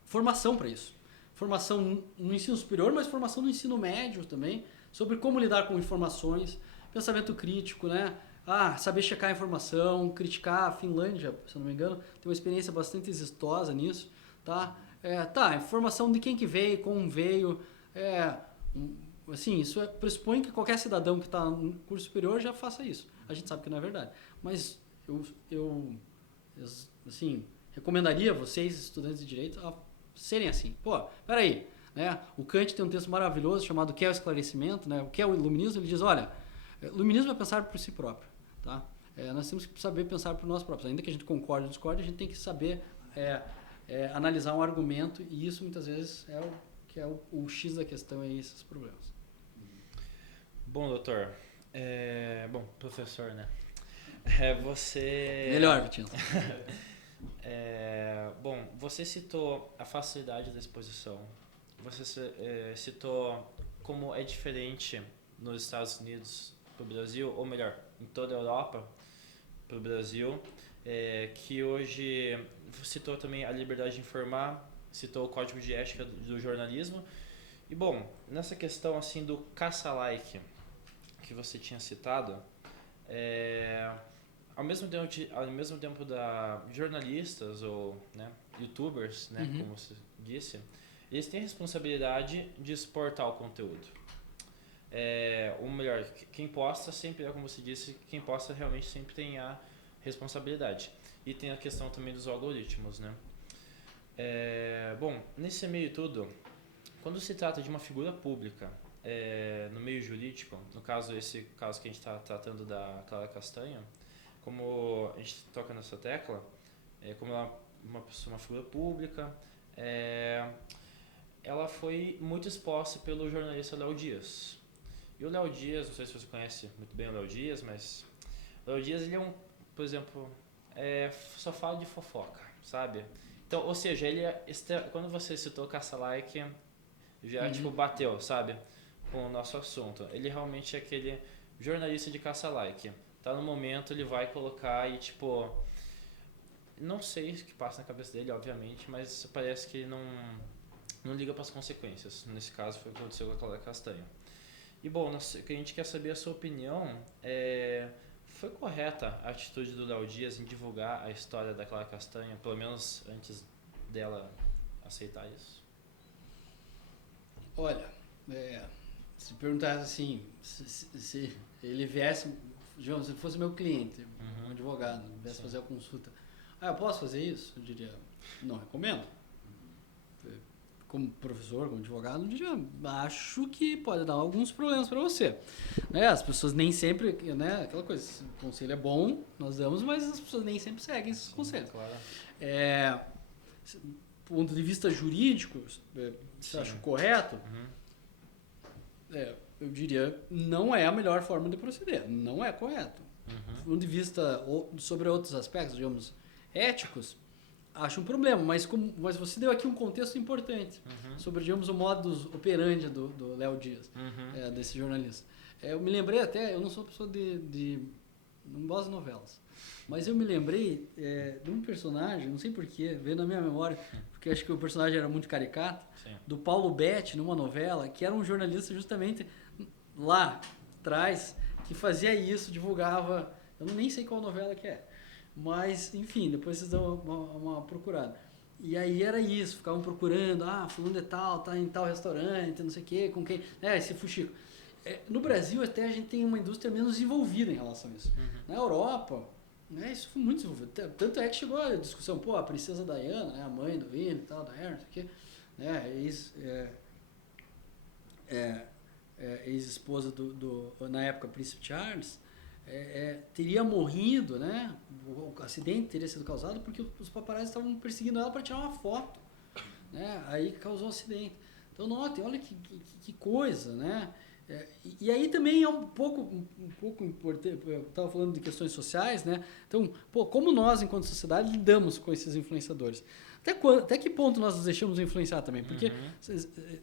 Formação para isso. Formação no ensino superior, mas formação no ensino médio também, sobre como lidar com informações, pensamento crítico, né? Saber checar a informação, criticar. A Finlândia, se eu não me engano, tem uma experiência bastante exitosa nisso, tá? Informação de quem que veio, como veio, assim, isso pressupõe que qualquer cidadão que está no curso superior já faça isso. A gente sabe que não é verdade, mas eu assim, recomendaria vocês, estudantes de Direito, a serem assim. Peraí, né? O Kant tem um texto maravilhoso chamado O que é o esclarecimento, né? O que é o iluminismo? Ele diz, olha, o iluminismo é pensar por si próprio. Tá? Nós temos que saber pensar por nós próprios. Ainda que a gente concorde ou discorde, a gente tem que saber analisar um argumento, e isso muitas vezes é o X da questão, esses problemas. Bom, doutor, professor, né? Você... Melhor, Vitinho. Você citou a facilidade da exposição. Você citou como é diferente nos Estados Unidos para o Brasil, ou melhor, em toda a Europa para o Brasil, que hoje citou também a liberdade de informar, citou o código de ética do jornalismo. E bom, nessa questão assim do caça-like que você tinha citado, ao mesmo tempo da jornalistas ou, né, youtubers, né, como você disse, eles têm a responsabilidade de exportar o conteúdo. Ou melhor, quem posta sempre, como você disse, quem posta realmente sempre tem a responsabilidade. E tem a questão também dos algoritmos, né? Nesse meio tudo, quando se trata de uma figura pública no meio jurídico, no caso, esse caso que a gente está tratando da Clara Castanho, como a gente toca nessa tecla, como ela é uma figura pública, ela foi muito exposta pelo jornalista Léo Dias. E o Léo Dias, não sei se você conhece muito bem o Léo Dias, mas o Léo Dias, ele é por exemplo, só fala de fofoca, sabe? Então, ou seja, ele quando você citou caça-like, já tipo bateu, sabe? Com o nosso assunto. Ele realmente é aquele jornalista de caça-like. Tá no momento, ele vai colocar e tipo... Não sei o que passa na cabeça dele, obviamente, mas parece que ele não liga para as consequências. Nesse caso, foi o que aconteceu com a Clara Castanho. E bom, que a gente quer saber a sua opinião. Foi correta a atitude do Léo Dias em divulgar a história da Clara Castanha, pelo menos antes dela aceitar isso? Olha, se perguntasse assim, se ele viesse, digamos, se ele fosse meu cliente, um advogado, viesse fazer a consulta, eu posso fazer isso? Eu diria, não recomendo. Como professor, como advogado, eu diria, acho que pode dar alguns problemas para você. Né? As pessoas nem sempre, né, aquela coisa, o conselho é bom, nós damos, mas as pessoas nem sempre seguem esses conselhos. Claro. Ponto de vista jurídico, você acha correto? Eu diria, não é a melhor forma de proceder, não é correto. Do ponto de vista sobre outros aspectos, digamos, éticos, acho um problema, mas você deu aqui um contexto importante sobre, digamos, o modus operandi do Léo Dias, desse jornalista. Eu me lembrei até, eu não sou pessoa não gosto de novelas, mas eu me lembrei de um personagem, não sei porquê, veio na minha memória, porque acho que o personagem era muito caricato, do Paulo Betti, numa novela, que era um jornalista justamente lá atrás, que fazia isso, divulgava, eu nem sei qual novela que é. Mas, enfim, depois vocês dão uma procurada. E aí era isso, ficavam procurando, fulano de tal, tá em tal restaurante, não sei o quê, com quem... esse fuxico. No Brasil, até a gente tem uma indústria menos desenvolvida em relação a isso. Na Europa, isso foi muito desenvolvido. Tanto é que chegou a discussão, a princesa Diana, a mãe do William e tal, da Harry, não sei o quê, ex-esposa na época, Príncipe Charles, teria morrido, né? O acidente teria sido causado porque os paparazzi estavam perseguindo ela para tirar uma foto, né? Aí causou um acidente. Então, notem, olha que coisa, né? E aí também é um pouco importante, eu estava falando de questões sociais, né? Então, como nós, enquanto sociedade, lidamos com esses influenciadores? Até que ponto nós nos deixamos influenciar também? Porque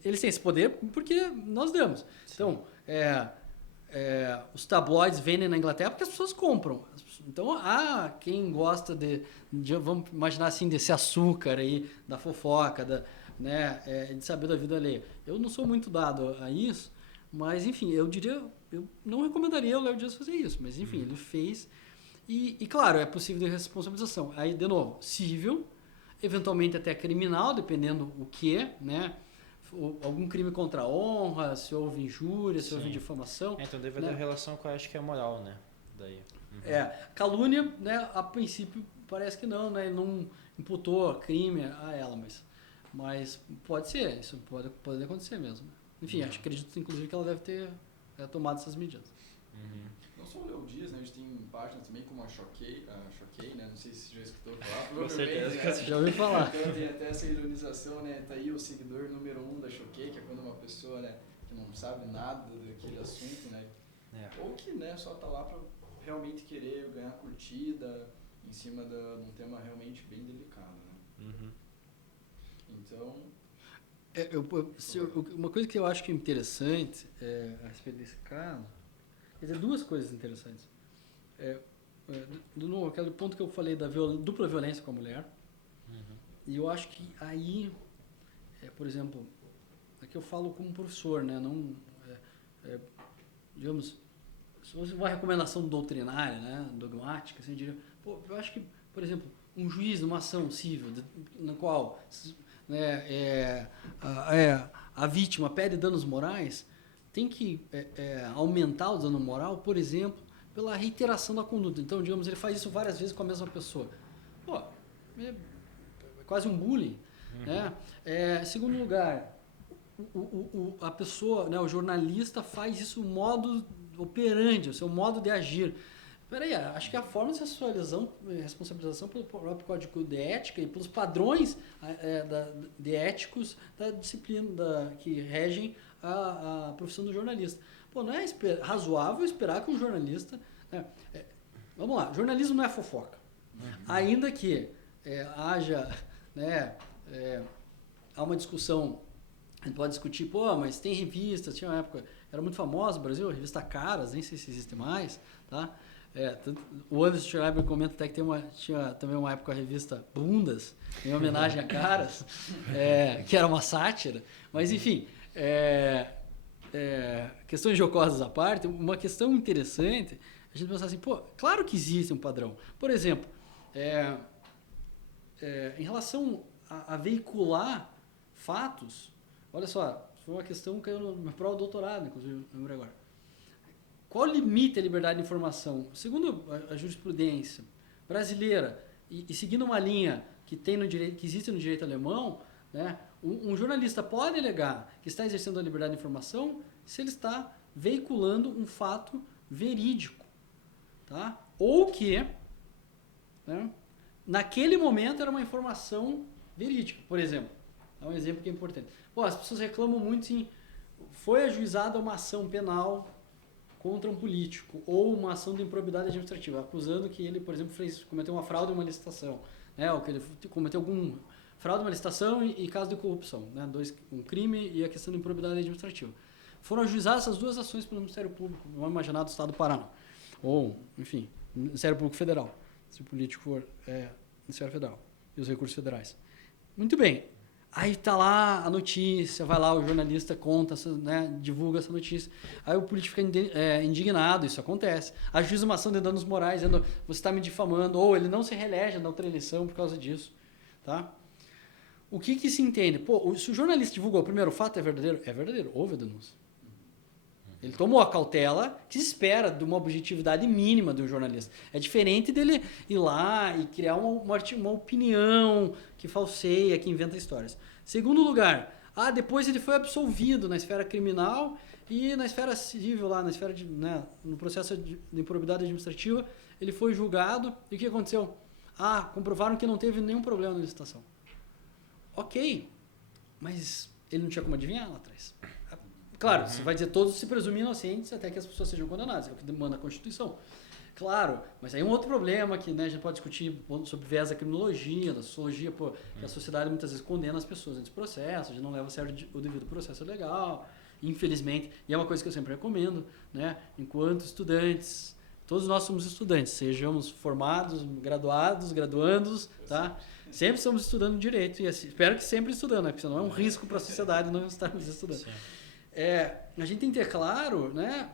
eles têm esse poder porque nós damos. Então, os tabloides vendem na Inglaterra porque as pessoas compram. Então, quem gosta de vamos imaginar assim, desse açúcar aí, da fofoca, de saber da vida alheia. Eu não sou muito dado a isso, mas, enfim, eu não recomendaria o Léo Dias fazer isso, mas, enfim, ele fez. E, claro, é possível de responsabilização. Aí, de novo, civil, eventualmente até criminal, dependendo o que, né? Algum crime contra a honra, se houve injúria, se houve difamação. Então deve haver relação com a ética e a moral, né? Daí. Calúnia, né? A princípio parece que não, né? Ele não imputou crime a ela, mas pode ser, isso pode acontecer mesmo. Enfim, acredito inclusive que ela deve ter tomado essas medidas. Não só o Léo Dias, né? A gente tem páginas também como a Choquei, né? Não sei se você já escutou falar. Com certeza. Já ouvi falar. Então tem até essa ironização, né? Tá aí o seguidor número 1 da Choquei, que é quando uma pessoa, né, que não sabe nada daquele assunto, né? Ou que, né, só tá lá pra realmente querer ganhar curtida em cima de um tema realmente bem delicado, né? Então... uma coisa que eu acho que é interessante a respeito desse caso, quer dizer, duas coisas interessantes. Aquele ponto que eu falei da dupla violência com a mulher, e eu acho que aí, por exemplo, aqui eu falo como professor, né? Não, digamos, se fosse uma recomendação doutrinária, né? Dogmática, assim, eu diria, eu acho que, por exemplo, um juiz numa ação civil, na qual a vítima pede danos morais, tem que aumentar o dano moral, por exemplo, pela reiteração da conduta. Então, digamos, ele faz isso várias vezes com a mesma pessoa. É quase um bullying. Né? Segundo lugar, a pessoa, né, o jornalista faz isso o modo operandi, o seu modo de agir. Peraí, acho que a forma de responsabilização pelo próprio Código de Ética e pelos padrões de éticos da disciplina que regem a profissão do jornalista. Não é razoável esperar que um jornalista... vamos lá, jornalismo não é fofoca. Ainda que haja... há uma discussão, a gente pode discutir, mas tem revistas, tinha uma época, era muito famosa no Brasil, a revista Caras, nem sei se existe mais, tá? O Anderson Schreiber comenta até que tinha também uma época a revista Bundas, em homenagem a Caras, que era uma sátira, mas enfim, questões jocosas à parte, uma questão interessante, a gente pensar assim, pô, claro que existe um padrão. Por exemplo, em relação a veicular fatos, olha só, foi uma questão que caiu na prova do doutorado, inclusive, lembro agora. Qual o limite à liberdade de informação? Segundo a jurisprudência brasileira, e seguindo uma linha que existe no direito alemão, né, um jornalista pode alegar que está exercendo a liberdade de informação se ele está veiculando um fato verídico, tá? Ou que, né, naquele momento era uma informação verídica. Por exemplo, é um exemplo que é importante. Pô, as pessoas reclamam muito assim, foi ajuizada uma ação penal contra um político ou uma ação de improbidade administrativa, acusando que ele, por exemplo, cometeu uma fraude em uma licitação, né, ou que ele cometeu algum fraude em uma licitação e caso de corrupção, né, um crime e a questão de improbidade administrativa. Foram ajuizadas essas duas ações pelo Ministério Público, vamos imaginar do Estado do Paraná, ou, enfim, Ministério Público Federal, se o político for Ministério Federal e os recursos federais. Muito bem. Aí tá lá a notícia, vai lá o jornalista conta, né, divulga essa notícia. Aí o político fica indignado, isso acontece. Ajuiza uma ação de danos morais, dizendo você está me difamando, ou ele não se reelege na outra eleição por causa disso. Tá? O que se entende? Pô, se o jornalista divulgou, primeiro, o fato é verdadeiro, houve a denúncia. Ele tomou a cautela que se espera de uma objetividade mínima do jornalista. É diferente dele ir lá e criar uma opinião que falseia, que inventa histórias. Segundo lugar, depois ele foi absolvido na esfera criminal e na esfera civil, lá na esfera no processo de improbidade administrativa, ele foi julgado. E o que aconteceu? Comprovaram que não teve nenhum problema na licitação. Ok, mas ele não tinha como adivinhar lá atrás. Claro, você vai dizer todos se presumem inocentes até que as pessoas sejam condenadas, é o que demanda a Constituição. Claro, mas aí é um outro problema que, né, a gente pode discutir sobre viés da criminologia, da sociologia, que a sociedade muitas vezes condena as pessoas nesse processo, a gente não leva a sério o devido processo legal, infelizmente, e é uma coisa que eu sempre recomendo, né, enquanto estudantes, todos nós somos estudantes, sejamos formados, graduados, graduandos, tá? Sempre estamos estudando direito, e assim, espero que sempre estudando, né, porque senão é um risco para a sociedade não estarmos estudando. Sim. A gente tem que ter claro, né?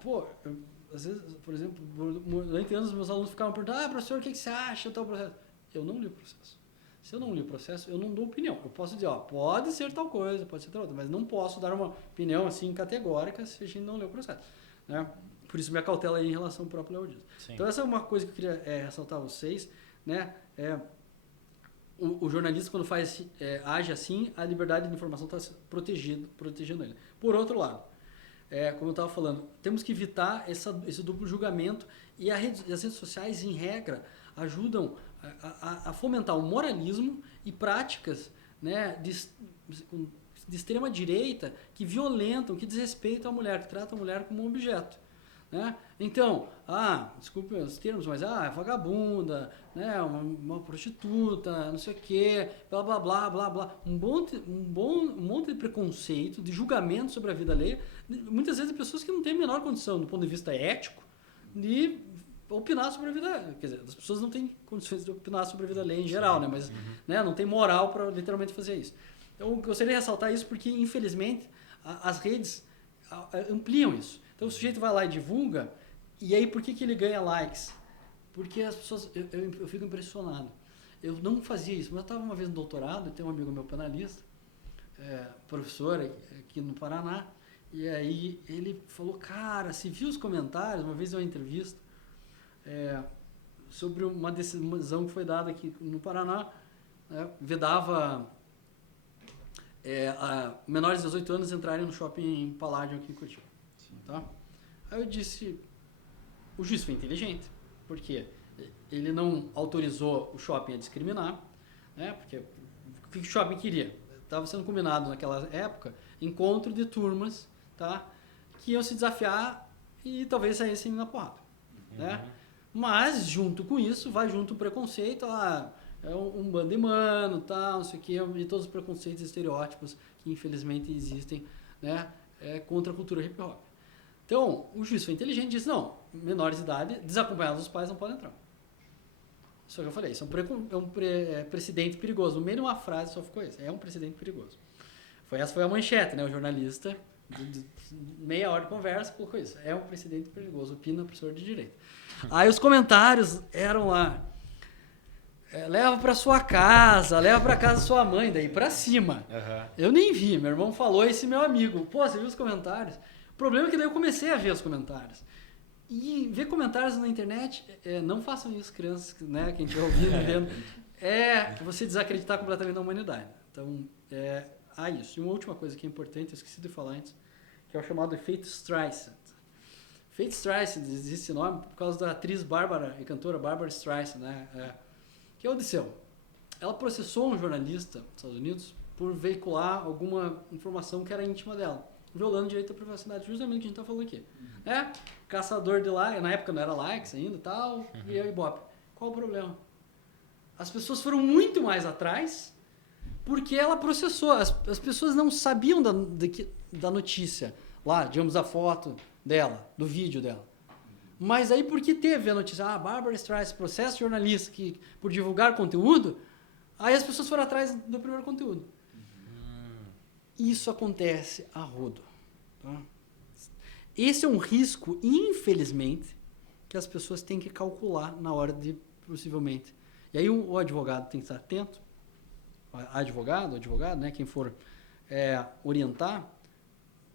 Às vezes, por exemplo, durante anos meus alunos ficavam perguntando, professor, o que você acha do tal processo? Eu não li o processo. Se eu não li o processo, eu não dou opinião. Eu posso dizer, pode ser tal coisa, pode ser tal outra, mas não posso dar uma opinião assim categórica se a gente não lê o processo, né? Por isso minha cautela aí em relação ao próprio leodismo. Então essa é uma coisa que eu queria ressaltar a vocês, né? O jornalista, quando age assim, a liberdade de informação está protegendo ele. Por outro lado, como eu estava falando, temos que evitar esse duplo julgamento e as redes sociais, em regra, ajudam a fomentar o moralismo e práticas, né, de extrema direita que violentam, que desrespeitam a mulher, que tratam a mulher como um objeto. Né? Então, desculpe os termos, mas é vagabunda, né? uma prostituta, não sei o quê, blá blá blá blá blá. Um monte de preconceito, de julgamento sobre a vida alheia, muitas vezes de pessoas que não têm a menor condição, do ponto de vista ético, de opinar sobre a vida. Quer dizer, as pessoas não têm condições de opinar sobre a vida alheia em geral, né? Mas né, não tem moral para literalmente fazer isso. Então, eu gostaria de ressaltar isso porque, infelizmente, as redes ampliam isso. Então o sujeito vai lá e divulga, e aí por que ele ganha likes? Porque as pessoas, eu fico impressionado. Eu não fazia isso, mas eu estava uma vez no doutorado, tem um amigo meu penalista, professor aqui no Paraná, e aí ele falou, cara, se viu os comentários, uma vez em uma entrevista, sobre uma decisão que foi dada aqui no Paraná, vedava menores de 18 anos entrarem no shopping Palladium aqui em Curitiba. Tá? Aí eu disse, o juiz foi inteligente, porque ele não autorizou o shopping a discriminar, né? Porque o que o shopping queria? Estava sendo combinado naquela época encontro de turmas, tá? Que iam se desafiar e talvez saíssem na porrada. Né? Mas junto com isso vai junto o preconceito, é um bando de mano, tá? Não sei o quê, e todos os preconceitos e estereótipos que infelizmente existem, né? Contra a cultura hip hop. Então, o juiz foi inteligente e disse, não, menores de idade, desacompanhados dos pais, não podem entrar. Só que eu falei, isso é um precedente perigoso. No meio de uma frase só ficou isso, é um precedente perigoso. Essa foi a manchete, né? O jornalista meia hora de conversa, colocou isso. É um precedente perigoso, opina professor de direito. Aí os comentários eram lá, leva pra sua casa, leva pra casa da sua mãe, daí pra cima. Aham. Eu nem vi, meu irmão falou, esse meu amigo, pô, você viu os comentários? O problema é que daí eu comecei a ver os comentários. E ver comentários na internet, não façam isso, crianças, né, quem estiver ouvindo e vendo, você desacreditar completamente na humanidade. Então, isso. E uma última coisa que é importante, eu esqueci de falar antes, que é o chamado efeito Streisand. Efeito Streisand, existe esse nome por causa da atriz Bárbara e cantora Bárbara Streisand, né? Que aconteceu? Ela processou um jornalista dos Estados Unidos por veicular alguma informação que era íntima dela, violando o direito à privacidade, justamente o que a gente está falando aqui. Caçador de likes, na época não era likes ainda e tal, e o Ibope. Qual o problema? As pessoas foram muito mais atrás porque ela processou. As pessoas não sabiam da notícia lá, digamos, da foto dela, do vídeo dela. Mas aí porque teve a notícia, Bárbara Streisand processa jornalista por divulgar conteúdo, aí as pessoas foram atrás do primeiro conteúdo. Isso acontece a rodo. Tá? Esse é um risco, infelizmente, que as pessoas têm que calcular na hora de, possivelmente. E aí o advogado tem que estar atento, advogado, né, quem for orientar,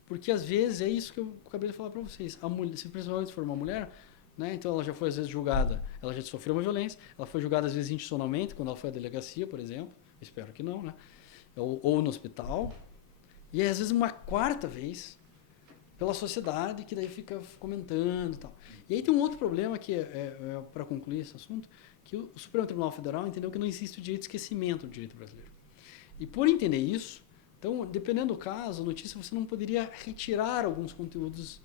porque às vezes é isso que eu acabei de falar para vocês. A mulher, se principalmente for uma mulher, né, então ela já foi às vezes julgada, ela já sofreu uma violência, ela foi julgada às vezes institucionalmente, quando ela foi à delegacia, por exemplo, espero que não, né, ou no hospital, e às vezes uma quarta vez pela sociedade, que daí fica comentando e tal. E aí tem um outro problema que para concluir esse assunto, que o Supremo Tribunal Federal entendeu que não existe o direito de esquecimento do direito brasileiro. E por entender isso, então, dependendo do caso, a notícia, você não poderia retirar alguns conteúdos,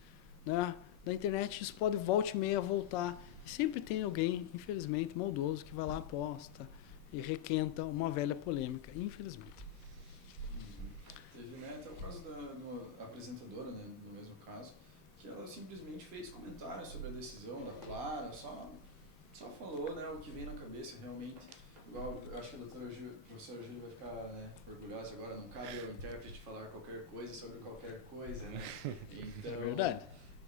né, da internet, isso pode volta e meia voltar. E sempre tem alguém, infelizmente, maldoso, que vai lá, aposta e requenta uma velha polêmica, infelizmente. Teve, né, até o caso da apresentadora, né, no mesmo caso, que ela simplesmente fez comentários sobre a decisão da Clara, só falou, né, o que vem na cabeça realmente. Igual, eu acho que a professora Júlia vai ficar, né, orgulhosa agora, não cabe ao intérprete falar qualquer coisa sobre qualquer coisa, né? Então, É verdade.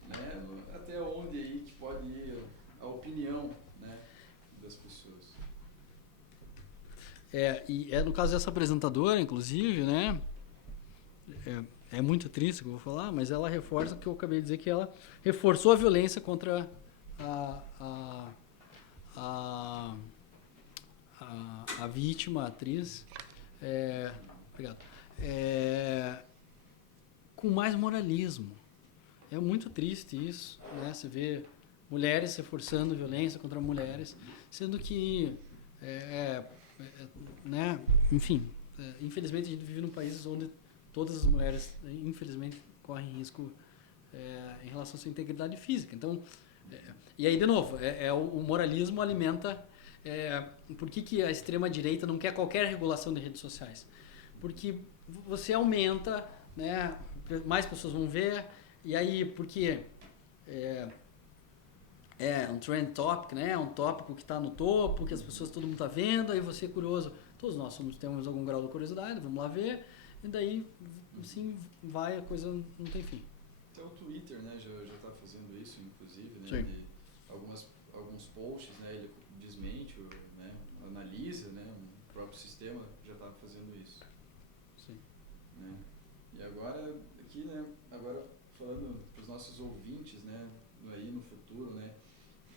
Né, até onde aí que pode ir a opinião, né, das pessoas. No caso dessa apresentadora, inclusive, né, é muito triste o que eu vou falar, mas ela reforça o que eu acabei de dizer, que ela reforçou a violência contra a vítima, a atriz, obrigado, com mais moralismo. É muito triste isso, né? Você vê mulheres reforçando violência contra mulheres, sendo que, né? Enfim, infelizmente a gente vive num país onde todas as mulheres, infelizmente, correm risco em relação à sua integridade física. Então, e aí, de novo, o moralismo alimenta... por que a extrema-direita não quer qualquer regulação de redes sociais? Porque você aumenta, né, mais pessoas vão ver, e aí, porque um trend topic, né, é um tópico que está no topo, que as pessoas, todo mundo está vendo, aí você é curioso, todos nós temos algum grau de curiosidade, vamos lá ver, e daí, assim, a coisa não tem fim. Até o Twitter, né, já está fazendo isso, inclusive, né, Sim. de alguns posts, né, ele desmente, né, analisa, né, o próprio sistema já está fazendo isso. Sim. Né? E agora, aqui, né, falando para os nossos ouvintes, né, aí no futuro, né,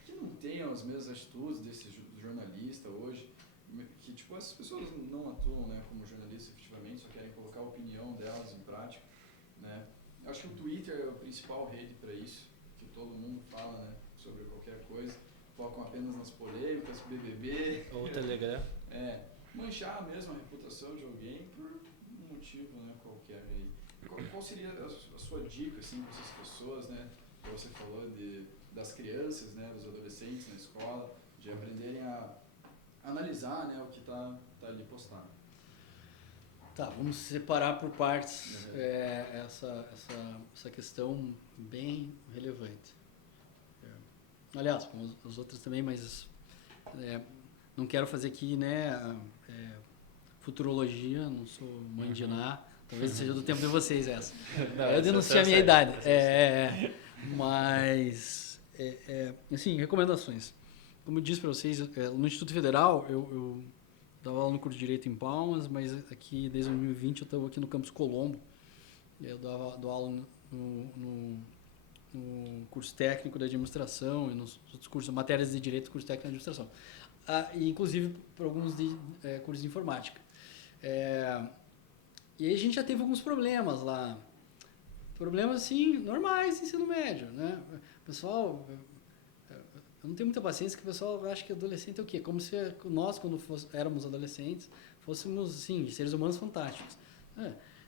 que não tenham as mesmas atitudes desse jornalista hoje, que tipo, essas pessoas não atuam, né, como jornalistas efetivamente, só querem colocar a opinião delas em prática, né. Eu acho que o Twitter é a principal rede para isso, que todo mundo fala, né, sobre qualquer coisa, focam apenas nas polêmicas, BBB. Ou o Telegram. Manchar mesmo a reputação de alguém por um motivo, né, qualquer aí. Qual seria a sua dica, assim, para essas pessoas, né, que você falou das crianças, né, dos adolescentes na escola, de aprenderem a analisar, né, o que está ali postado? Tá, vamos separar por partes essa questão bem relevante. Aliás, com os outros também, mas não quero fazer aqui, né, futurologia, não sou mãe de Ná, Talvez seja do tempo de vocês essa. Não, Eu essa denunciei eu a minha sei, idade. essa eu sei. Mas, assim, recomendações. Como eu disse para vocês, no Instituto Federal, eu dava aula no curso de Direito em Palmas, mas aqui, desde 2020, eu estou aqui no Campus Colombo. Eu dou aula no curso técnico de administração e nos outros cursos, matérias de direito, curso técnico de administração. E inclusive para alguns cursos de informática. E aí a gente já teve alguns problemas lá. Problemas, assim, normais de ensino médio, né? Pessoal, eu não tenho muita paciência que o pessoal acha que adolescente é o quê? Como se nós, quando éramos adolescentes, fôssemos, assim, seres humanos fantásticos.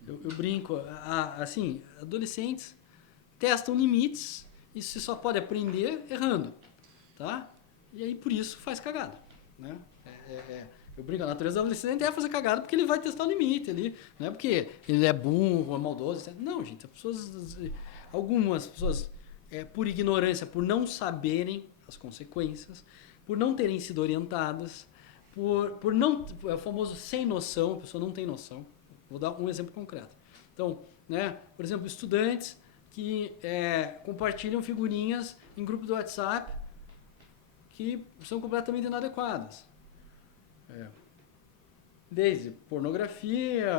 Eu brinco, assim, adolescentes testam limites e você só pode aprender errando, tá? E aí, por isso, faz cagada, né? Eu brinco, a natureza do adolescente é fazer cagada porque ele vai testar o limite ali, não é porque ele é burro, é maldoso, etc. Não, gente, algumas pessoas, por ignorância, por não saberem as consequências, por não terem sido orientadas, por não, é o famoso sem noção, a pessoa não tem noção. Vou dar um exemplo concreto. Então, né, por exemplo, estudantes que compartilham figurinhas em grupo do WhatsApp que são completamente inadequadas. Desde pornografia,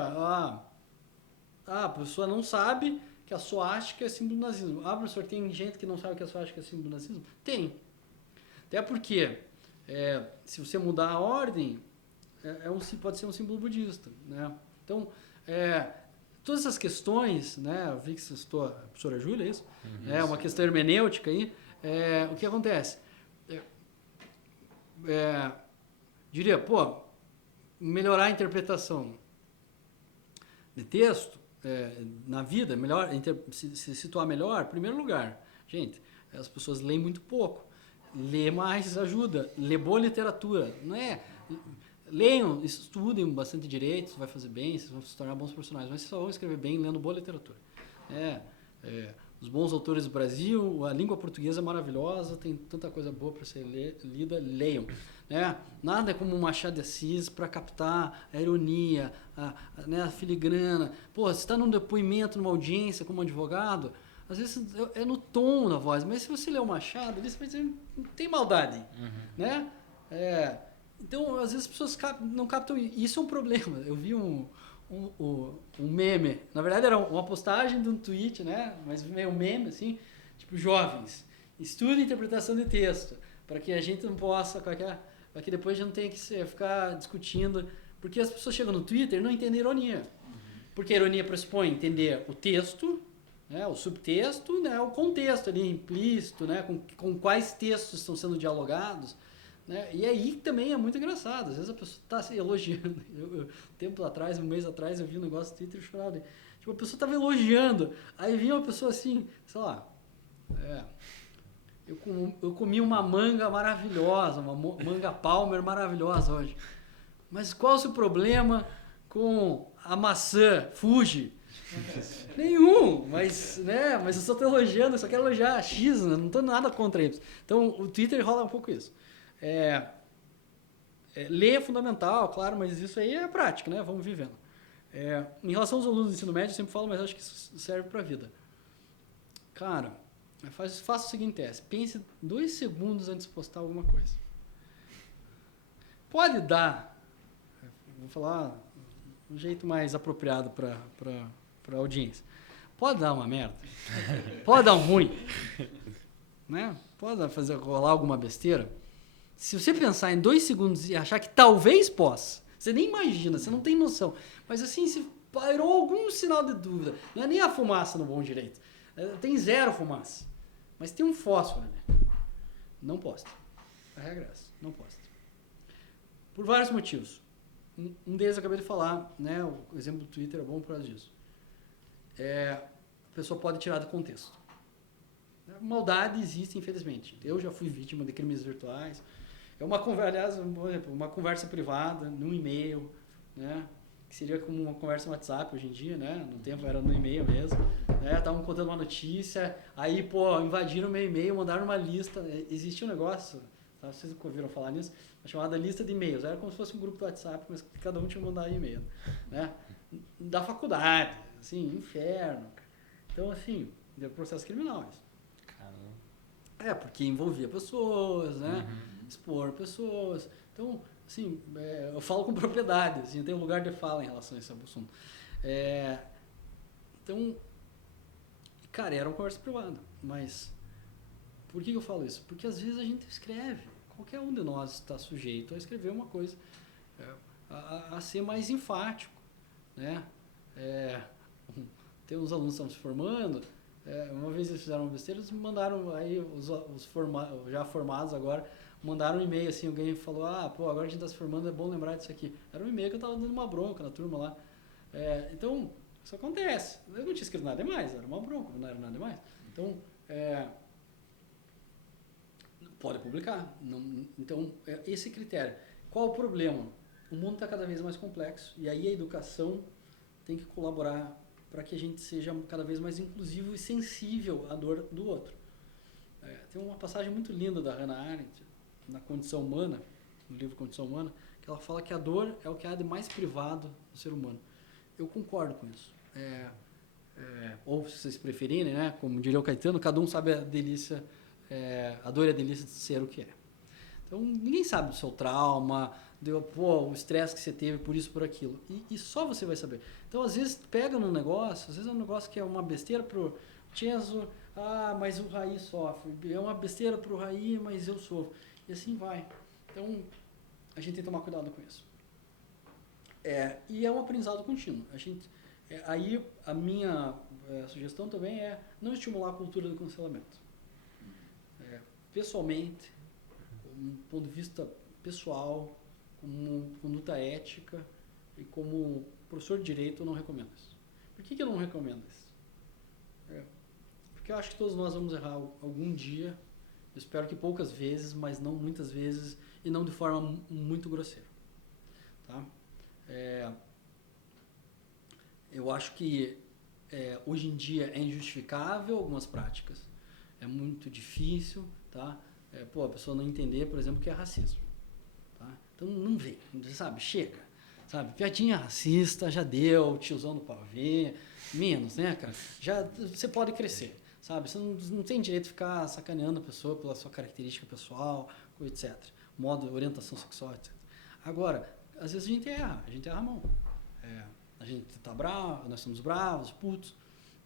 a pessoa não sabe que a suástica é símbolo do nazismo. Professor, tem gente que não sabe que a suástica é símbolo do nazismo? Tem. Até porque, se você mudar a ordem, pode ser um símbolo budista, né? Então, todas essas questões, né, eu vi que você citou a professora Júlia, isso? É uma questão hermenêutica aí. O que acontece? Diria, melhorar a interpretação de texto na vida, melhor se situar melhor, em primeiro lugar, gente, as pessoas leem muito pouco. Ler mais ajuda. Ler boa literatura. Não é... Leiam, estudem bastante direito, isso vai fazer bem, vocês vão se tornar bons profissionais, mas vocês só vão escrever bem lendo boa literatura. Os bons autores do Brasil, a língua portuguesa é maravilhosa, tem tanta coisa boa para ser lida, leiam. Nada como um Machado de Assis para captar a ironia, a filigrana. Você está num depoimento, numa audiência como advogado, às vezes é no tom da voz, mas se você ler o Machado, você vai dizer, não tem maldade, né? Então, às vezes as pessoas não captam, e isso é um problema. Eu vi um meme, na verdade era uma postagem de um tweet, né? Mas meio meme, assim, tipo, jovens, estude interpretação de texto, para que a gente não possa, para que depois a gente não tenha que ficar discutindo, porque as pessoas chegam no Twitter e não entendem ironia. Porque a ironia pressupõe entender o texto, né, o subtexto, né, o contexto ali implícito, né, com quais textos estão sendo dialogados. Né? E aí também é muito engraçado. Às vezes a pessoa está se elogiando. Um mês atrás, eu vi um negócio no Twitter e chorava. Tipo, a pessoa estava elogiando. Aí vinha uma pessoa assim, sei lá. Eu comi uma manga maravilhosa, uma manga Palmer maravilhosa hoje. Mas qual é o seu problema com a maçã Fuji? Nenhum, mas eu só estou elogiando, eu só quero elogiar a X, né? Não estou nada contra isso. Então, o Twitter rola um pouco isso. Ler é fundamental, claro, mas isso aí é prática, né? Vamos vivendo. Em relação aos alunos do ensino médio, eu sempre falo, mas acho que isso serve para a vida. Cara, faça o seguinte teste. Pense 2 segundos antes de postar alguma coisa. Pode dar, vou falar um jeito mais apropriado para a audiência. Pode dar uma merda. Pode dar um ruim. Né? Pode rolar alguma besteira. Se você pensar em 2 segundos e achar que talvez possa, você nem imagina, você não tem noção. Mas assim, se pairou algum sinal de dúvida, não é nem a fumaça no bom direito. Tem 0 fumaça. Mas tem um fósforo, né? Não posta. A regra é essa, não posta. Por vários motivos. Um deles eu acabei de falar, né? O exemplo do Twitter é bom por causa disso. A pessoa pode tirar do contexto. Maldade existe, infelizmente. Eu já fui vítima de crimes virtuais. Aliás, por exemplo, uma conversa privada, num e-mail, né? Que seria como uma conversa no WhatsApp hoje em dia, né? No tempo era no e-mail mesmo. Estavam contando uma notícia, aí, invadiram o meu e-mail, mandaram uma lista. Existia um negócio, tá? Vocês ouviram falar nisso? Chamada lista de e-mails. Era como se fosse um grupo do WhatsApp, mas cada um tinha que mandar e-mail, né? da faculdade, assim, inferno. Então, assim, deu processo criminal isso. Caramba. Porque envolvia pessoas, né? Expor pessoas. Então, assim, eu falo com propriedade, assim, eu tenho lugar de fala em relação a esse assunto. Então, cara, era uma conversa privada, mas por que eu falo isso? Porque às vezes a gente escreve, qualquer um de nós está sujeito a escrever uma coisa, a ser mais enfático, né? Tem uns alunos que estão se formando, uma vez eles fizeram uma besteira, eles mandaram aí, já formados agora, mandaram um e-mail assim, alguém falou, agora a gente está se formando, é bom lembrar disso aqui. Era um e-mail que eu estava dando uma bronca na turma lá. Então, isso acontece. Eu não tinha escrito nada demais, era uma bronca, não era nada demais. Então, pode publicar. Então, esse critério. Qual o problema? O mundo está cada vez mais complexo e aí a educação tem que colaborar para que a gente seja cada vez mais inclusivo e sensível à dor do outro. Tem uma passagem muito linda da Hannah Arendt, na Condição Humana, no livro Condição Humana, que ela fala que a dor é o que há de mais privado do ser humano. Eu concordo com isso. Ou se vocês preferirem, né, como diria o Caetano, cada um sabe a delícia, a dor e a delícia de ser o que é. Então, ninguém sabe do seu trauma, o estresse que você teve por isso, por aquilo. E só você vai saber. Então, às vezes, pega num negócio, às vezes é um negócio que é uma besteira pro Tienzo, mas o Raí sofre. É uma besteira pro Raí, mas eu sofro. E assim vai. Então, a gente tem que tomar cuidado com isso. E é um aprendizado contínuo. Aí, a minha sugestão também é não estimular a cultura do cancelamento. Pessoalmente, do ponto de vista pessoal, como conduta ética e como professor de direito, eu não recomendo isso. Por que eu não recomendo isso? Porque eu acho que todos nós vamos errar algum dia. Eu espero que poucas vezes, mas não muitas vezes e não de forma muito grosseira. Tá? Eu acho que hoje em dia é injustificável algumas práticas. É muito difícil, tá? A pessoa não entender, por exemplo, que é racismo. Tá? Então não vê, sabe? Chega. Sabe? Piadinha racista, já deu, tiozão do pavê, menos, né, cara? Você pode crescer, sabe? Você não tem direito de ficar sacaneando a pessoa pela sua característica pessoal, etc. Modo, orientação sexual, etc. Agora, às vezes a gente erra a mão. A gente tá bravo, nós estamos bravos, putos.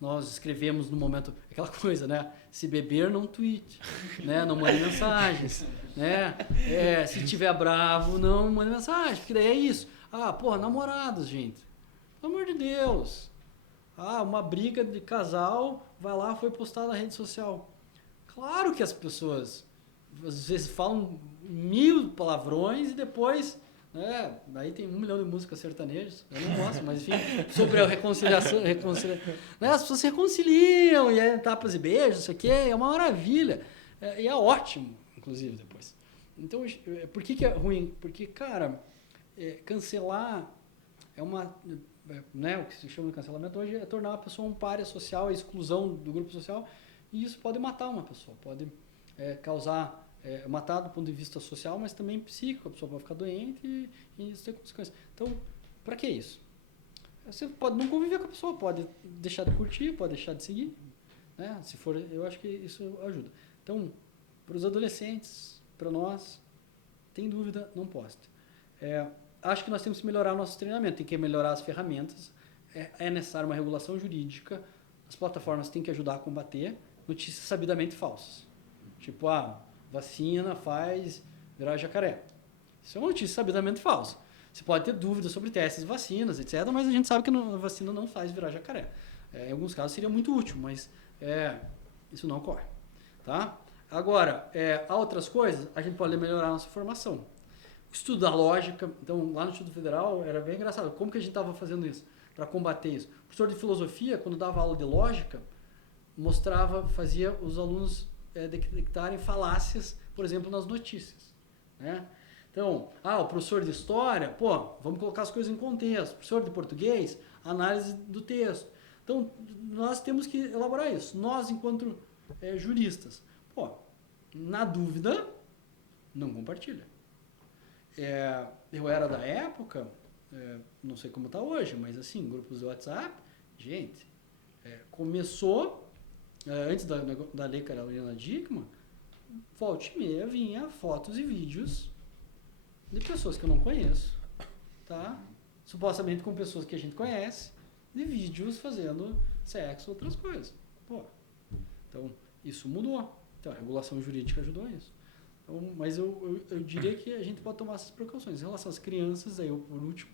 Nós escrevemos no momento, aquela coisa, né? Se beber, não tweet, né? Não mande mensagens, né? Se tiver bravo, não mande mensagem, porque daí é isso. Namorados, gente. Pelo amor de Deus. Uma briga de casal, vai lá, foi postada na rede social. Claro que as pessoas, às vezes, falam 1000 palavrões e depois... Aí tem 1 milhão de músicas sertanejas, eu não gosto, mas enfim, sobre a reconciliação, né? As pessoas se reconciliam, e é tapas e beijos, isso aqui é uma maravilha, e é ótimo, inclusive, depois. Então, por que é ruim? Porque, cara, cancelar é o que se chama de cancelamento hoje é tornar a pessoa um pária social, a exclusão do grupo social, e isso pode matar uma pessoa, pode causar... matar do ponto de vista social, mas também psíquico, a pessoa pode ficar doente e isso tem consequências. Então, para que isso? Você pode não conviver com a pessoa, pode deixar de curtir, pode deixar de seguir, né? Se for, eu acho que isso ajuda. Então, para os adolescentes, para nós, tem dúvida, não poste. Acho que nós temos que melhorar o nosso treinamento, tem que melhorar as ferramentas, é necessária uma regulação jurídica, as plataformas têm que ajudar a combater notícias sabidamente falsas. Tipo, vacina faz virar jacaré. Isso é uma notícia sabidamente falsa. Você pode ter dúvidas sobre testes de vacinas, etc., mas a gente sabe que a vacina não faz virar jacaré. Em alguns casos seria muito útil, mas isso não ocorre. Tá? Agora, há outras coisas, a gente pode melhorar a nossa formação. O estudo da lógica, então lá no Instituto Federal era bem engraçado. Como que a gente estava fazendo isso? Para combater isso. O professor de filosofia, quando dava aula de lógica, fazia os alunos detectarem falácias, por exemplo, nas notícias. Né? Então, o professor de história, vamos colocar as coisas em contexto. O professor de português, análise do texto. Então, nós temos que elaborar isso. Nós, enquanto juristas, na dúvida, não compartilha. Eu era da época, não sei como está hoje, mas assim, grupos do WhatsApp, gente, começou, antes da Lei Carolina Dickmann, volta e meia vinha fotos e vídeos de pessoas que eu não conheço, tá? Supostamente com pessoas que a gente conhece, de vídeos fazendo sexo, outras coisas. Pô, então, isso mudou. Então, a regulação jurídica ajudou a isso. Então, mas eu diria que a gente pode tomar essas precauções. Em relação às crianças, aí por último,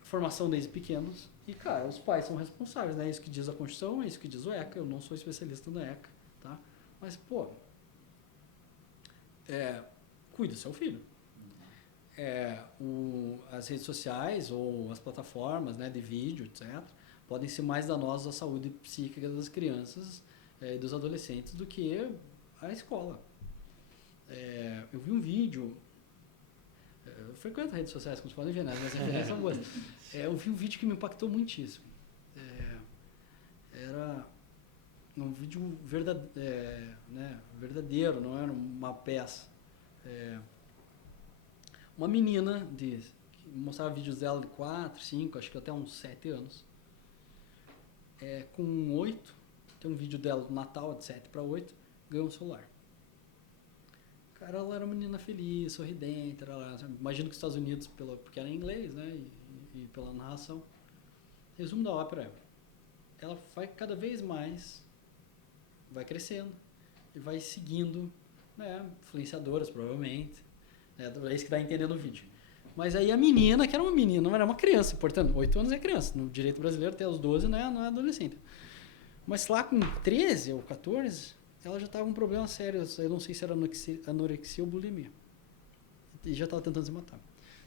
formação desde pequenos. E, cara, os pais são responsáveis, né? É isso que diz a Constituição, é isso que diz o ECA. Eu não sou especialista no ECA, tá? Mas, pô, cuida do seu filho. As redes sociais ou as plataformas, né, de vídeo, etc., podem ser mais danosas à saúde psíquica das crianças e dos adolescentes do que a escola. Eu vi um vídeo, eu frequento redes sociais, como vocês podem ver, né? As referências são boas. Eu vi um vídeo que me impactou muitíssimo. Era um vídeo verdadeiro, não era uma peça. Uma menina que mostrava vídeos dela de 4, 5, acho que até uns 7 anos. Com 8, tem um vídeo dela do Natal, de 7 para 8, ganhou um celular. Cara, ela era uma menina feliz, sorridente, imagino que os Estados Unidos, porque era em inglês, né, e pela narração. Resumo da ópera: ela vai cada vez mais, vai crescendo e vai seguindo, né, influenciadoras, provavelmente. É isso que dá a entender no vídeo. Mas aí a menina, que era uma menina, não era uma criança, portanto, 8 anos é criança. No direito brasileiro, até os 12 não é adolescente. Mas lá com 13 ou 14, ela já estava com um problema sério. Eu não sei se era anorexia ou bulimia. E já estava tentando se matar.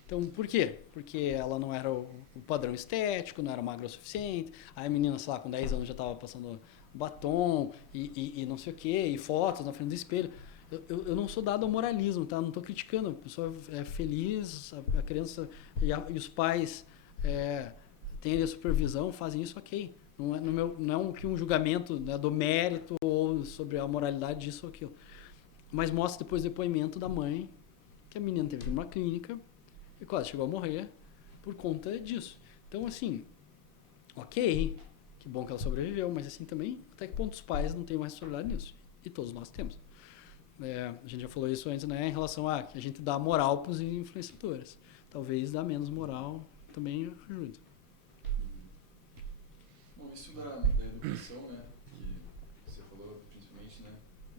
Então, por quê? Porque ela não era o padrão estético, não era magra o suficiente. Aí a menina, sei lá, com 10 anos já estava passando batom e não sei o quê, e fotos na frente do espelho. Eu não sou dado ao moralismo, tá? Não estou criticando. A pessoa é feliz, a criança e os pais têm a supervisão, fazem isso, ok. Não é um julgamento, né, do mérito ou sobre a moralidade disso ou aquilo. Mas mostra depois o depoimento da mãe que a menina teve uma clínica e quase chegou a morrer por conta disso. Então, assim, ok, que bom que ela sobreviveu, mas assim também, até que ponto os pais não têm mais responsabilidade nisso? E todos nós temos. A gente já falou isso antes, né, em relação a que a gente dá moral para os influenciadores. Talvez dar menos moral também ajude. Bom, isso da educação, né, que você falou principalmente, né,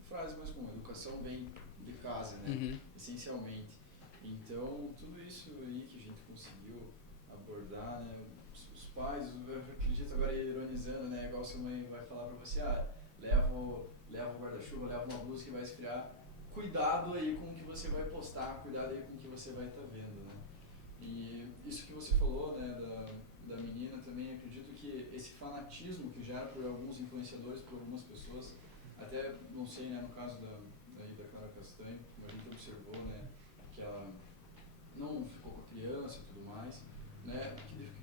frase mais comum: educação vem de casa, né, essencialmente. Então, tudo isso aí que a gente conseguiu abordar, né, os pais, eu acredito agora ironizando, né, igual sua mãe vai falar para você, leva o guarda-chuva, leva uma blusa que vai esfriar. Cuidado aí com o que você vai postar, cuidado aí com o que você vai estar vendo, né? E isso que você falou, né, da menina também, acredito que esse fanatismo que gera por alguns influenciadores, por algumas pessoas, até, não sei, né, no caso da Clara Castanho, como a gente observou, né, que ela não ficou com a criança e tudo mais, né,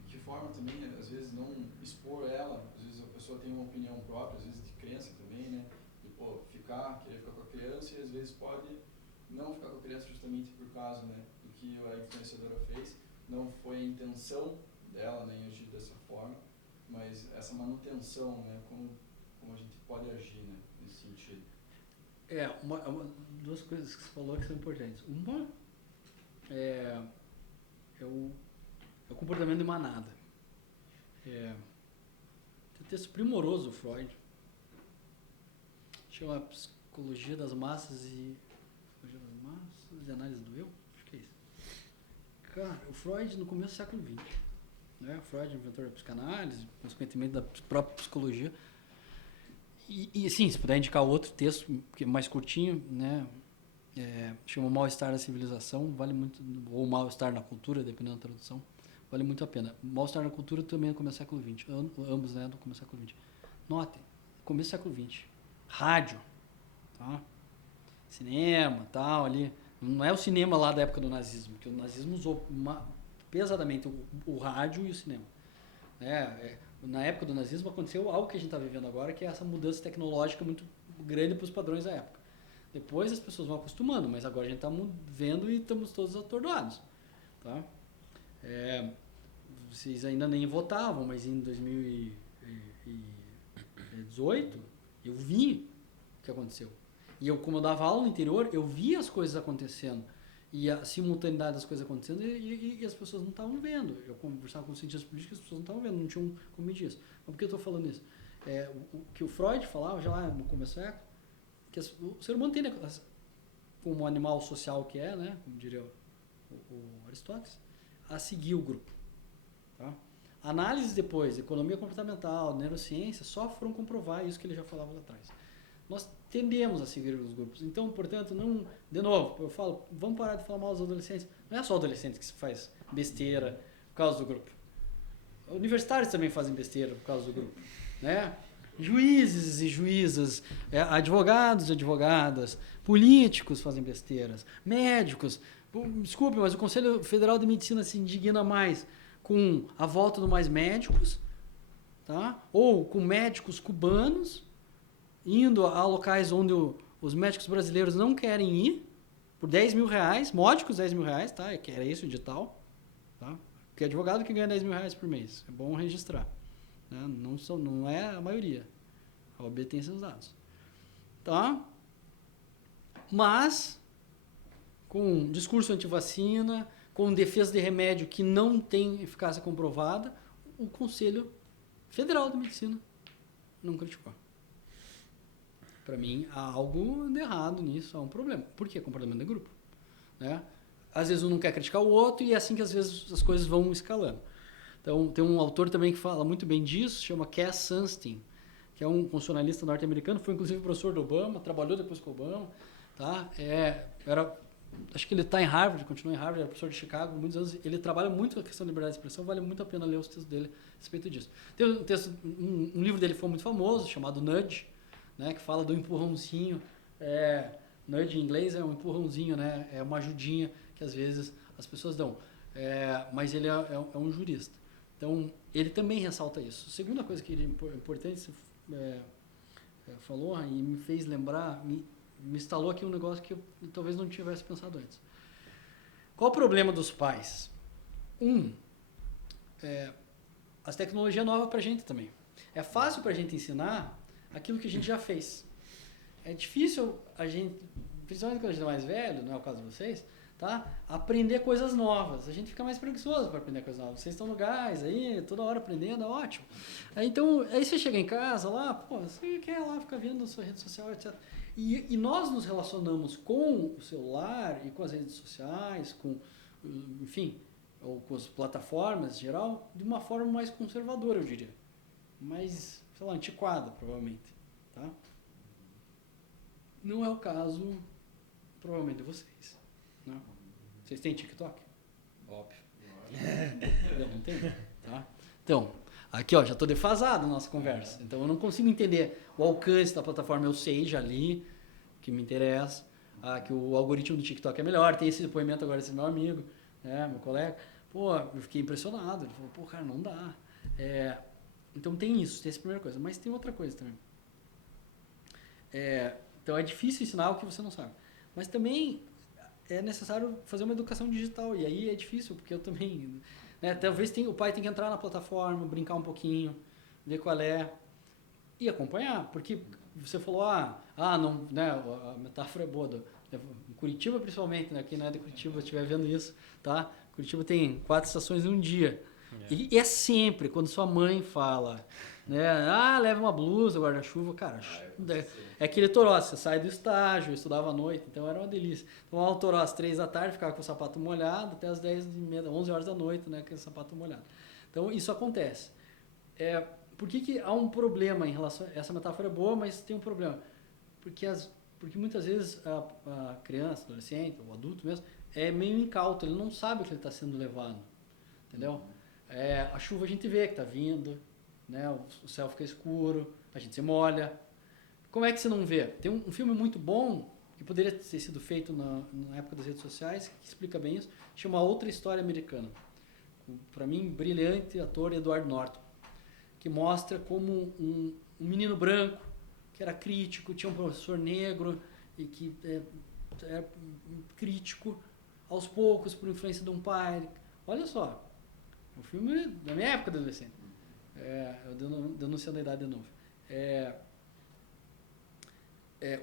que forma também, às vezes, não expor ela, às vezes a pessoa tem uma opinião própria, às vezes de crença também, né, querer ficar com a criança, e às vezes pode não ficar com a criança justamente por causa, né, do que a influenciadora fez. Não foi a intenção dela, nem agir dessa forma, mas essa manutenção, né, como a gente pode agir, né, nesse sentido. Duas coisas que você falou que são importantes. Uma é o comportamento de manada. Tem um texto primoroso do Freud, chama Psicologia das Massas e Análise do Eu, acho que é isso. Cara, o Freud no começo do século XX, né? O Freud, inventor da psicanálise, consequentemente da própria psicologia. E sim, se puder indicar outro texto que é mais curtinho, né? Chama O Mal-Estar da Civilização, vale muito, ou Mal-Estar na Cultura, dependendo da tradução, vale muito a pena. Mal-Estar na Cultura também é no começo do século XX, ambos, né, do começo do século XX. Notem, começo do século XX. Rádio, tá? Cinema, tal, ali. Não é o cinema lá da época do nazismo, porque o nazismo usou pesadamente o rádio e o cinema. Na época do nazismo aconteceu algo que a gente está vivendo agora, que é essa mudança tecnológica muito grande para os padrões da época. Depois as pessoas vão acostumando, mas agora a gente está vendo e estamos todos atordoados, tá? Vocês ainda nem votavam, mas em 2018 eu vi o que aconteceu. E eu, como eu dava aula no interior, eu via as coisas acontecendo. E a simultaneidade das coisas acontecendo e as pessoas não estavam vendo. Eu conversava com os cientistas políticos, as pessoas não estavam vendo, não tinham como medir isso. Mas por que eu estou falando isso? O que o Freud falava já lá no começo do século, que o ser humano tem, como animal social que é, né, como diria o Aristóteles, a seguir o grupo. Tá? Análises depois, economia comportamental, neurociência, só foram comprovar isso que ele já falava lá atrás. Nós tendemos a seguir os grupos. Então, portanto, não... De novo, eu falo, vamos parar de falar mal dos adolescentes. Não é só adolescente que se faz besteira por causa do grupo. Universitários também fazem besteira por causa do grupo. Né? Juízes e juízas, advogados e advogadas, políticos fazem besteiras, médicos. Desculpe, mas o Conselho Federal de Medicina se indigna mais com a volta do mais médicos, tá? Ou com médicos cubanos indo a locais onde os médicos brasileiros não querem ir, por 10 mil reais, módicos 10 mil reais, tá? Que era isso o edital, tá? Porque advogado que ganha 10 mil reais por mês, é bom registrar, né? Não é a maioria, a OAB tem esses dados, tá? Mas, com discurso antivacina, com defesa de remédio que não tem eficácia comprovada, o Conselho Federal de Medicina não criticou. Para mim, há algo de errado nisso, há um problema. Por quê? Comportamento de grupo. Né? Às vezes um não quer criticar o outro e é assim que às vezes as coisas vão escalando. Então, tem um autor também que fala muito bem disso, chama Cass Sunstein, que é um constitucionalista norte-americano, foi inclusive professor do Obama, trabalhou depois com o Obama. Tá? Acho que ele está em Harvard, continua em Harvard, é professor de Chicago há muitos anos. Ele trabalha muito com a questão da liberdade de expressão, vale muito a pena ler os textos dele a respeito disso. Tem um livro dele que foi muito famoso, chamado Nudge, né, que fala do empurrãozinho. Nudge em inglês é um empurrãozinho, né, é uma ajudinha que às vezes as pessoas dão. Mas ele é um jurista. Então, ele também ressalta isso. A segunda coisa que é importante, você falou e me fez lembrar, me instalou aqui um negócio que eu talvez não tivesse pensado antes. Qual o problema dos pais? As tecnologias novas para a gente também. É fácil para a gente ensinar aquilo que a gente já fez. É difícil a gente, principalmente quando a gente é mais velho, não é o caso de vocês, tá? Aprender coisas novas. A gente fica mais preguiçoso para aprender coisas novas. Vocês estão no gás aí, toda hora aprendendo, é ótimo. Então, aí você chega em casa lá, você quer lá ficar vendo a sua rede social, etc. E nós nos relacionamos com o celular e com as redes sociais, ou com as plataformas em geral, de uma forma mais conservadora, eu diria. Mais, sei lá, antiquada, provavelmente. Tá? Não é o caso, provavelmente, de vocês. Não. Vocês têm TikTok? Óbvio. Não tem? Tá? Então, aqui já estou defasado na nossa conversa. Então eu não consigo entender o alcance da plataforma. Eu sei, já li, que me interessa, que o algoritmo do TikTok é melhor. Tem esse depoimento agora desse meu amigo, meu colega. Eu fiquei impressionado. Ele falou, cara, não dá. Então tem isso, tem essa primeira coisa. Mas tem outra coisa também. Então é difícil ensinar o que você não sabe. Mas também é necessário fazer uma educação digital. E aí é difícil, porque eu também... talvez o pai tenha que entrar na plataforma, brincar um pouquinho, ver qual é, e acompanhar. Porque você falou, não, né, a metáfora é boa. Em Curitiba, principalmente, né, quem não é de Curitiba estiver vendo isso, tá? Curitiba tem 4 estações em um dia. E é sempre, quando sua mãe fala, né, leva uma blusa, guarda-chuva, cara, é aquele toró, você sai do estágio, eu estudava à noite, então era uma delícia. Então, ao toró às 3 da tarde, ficava com o sapato molhado, até às 10h30, 11 horas da noite, né, com o sapato molhado. Então, isso acontece. Por que há um problema em relação... Essa metáfora é boa, mas tem um problema. Porque muitas vezes a criança, adolescente, o adulto mesmo, é meio incauto, ele não sabe o que ele está sendo levado. Entendeu? A chuva a gente vê que está vindo, né? O céu fica escuro, a gente se molha. Como é que você não vê? Tem um filme muito bom, que poderia ter sido feito na época das redes sociais, que explica bem isso, chama Outra História Americana. Para mim, brilhante ator Edward Norton, que mostra como um menino branco, que era crítico, tinha um professor negro, e que era crítico, aos poucos, por influência de um pai. Olha só, O filme da minha época de adolescente. Eu denunciando a idade de novo.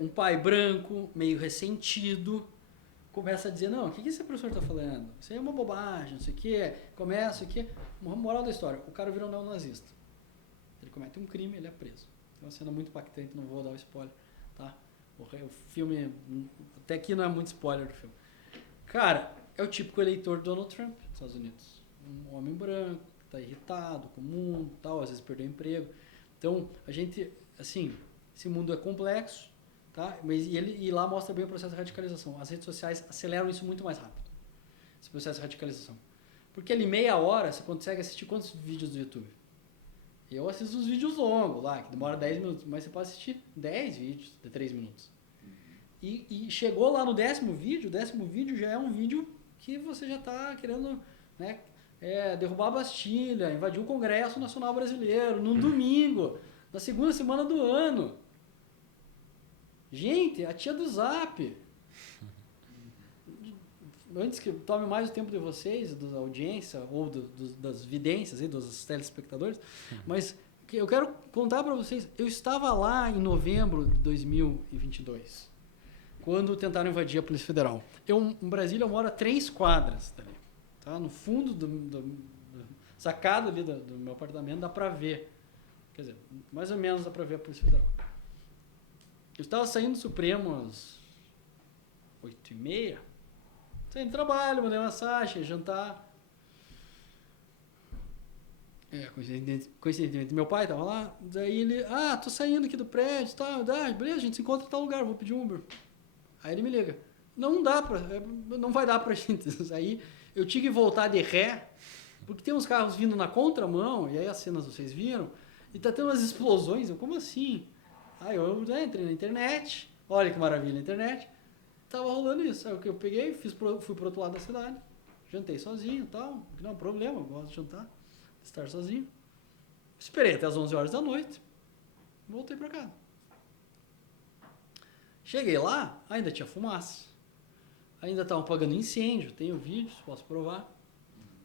Um pai branco, meio ressentido, começa a dizer, não, o que esse professor está falando? Isso aí é uma bobagem, não sei o quê. Começa aqui. Moral da história, o cara virou neonazista. Ele comete um crime, ele é preso. É uma cena muito impactante, não vou dar o spoiler, tá? O filme, até aqui não é muito spoiler do filme. Cara, é o típico eleitor Donald Trump dos Estados Unidos. Um homem branco, que está irritado com o mundo, tal, às vezes perdeu o emprego. Então, a gente, assim, esse mundo é complexo, tá? Mas e lá mostra bem o processo de radicalização. As redes sociais aceleram isso muito mais rápido, esse processo de radicalização. Porque ali meia hora você consegue assistir quantos vídeos do YouTube? Eu assisto os vídeos longos lá, que demora 10 minutos, mas você pode assistir 10 vídeos de 3 minutos. E chegou lá no 10º vídeo, o 10º vídeo já é um vídeo que você já está querendo, né, derrubar a Bastilha, invadir o Congresso Nacional Brasileiro, no domingo, na segunda semana do ano. Gente, a tia do Zap, antes que tome mais o tempo de vocês, da audiência, ou das vidências, dos telespectadores, mas eu quero contar para vocês, eu estava lá em novembro de 2022, quando tentaram invadir a Polícia Federal. Em Brasília, eu moro a 3 quadras dali, tá? No fundo do sacado ali do meu apartamento, dá para ver, quer dizer, mais ou menos dá para ver a Polícia Federal. Eu estava saindo do Supremo às 8h30, saindo do trabalho, mandei mensagem, jantar. Coincidentemente, meu pai estava lá, daí ele, tô saindo aqui do prédio, tá, beleza, a gente se encontra em tal lugar, vou pedir um Uber. Aí ele me liga, não vai dar pra gente sair, eu tinha que voltar de ré, porque tem uns carros vindo na contramão, e aí as cenas vocês viram, e tá tendo umas explosões, como assim? Aí eu entrei na internet, olha que maravilha a internet, tava rolando isso, aí o que eu peguei, fui pro outro lado da cidade, jantei sozinho e tal, não é um problema, eu gosto de jantar, estar sozinho, esperei até as 11 horas da noite, voltei pra casa. Cheguei lá, ainda tinha fumaça, ainda estavam apagando incêndio, tenho vídeos, posso provar,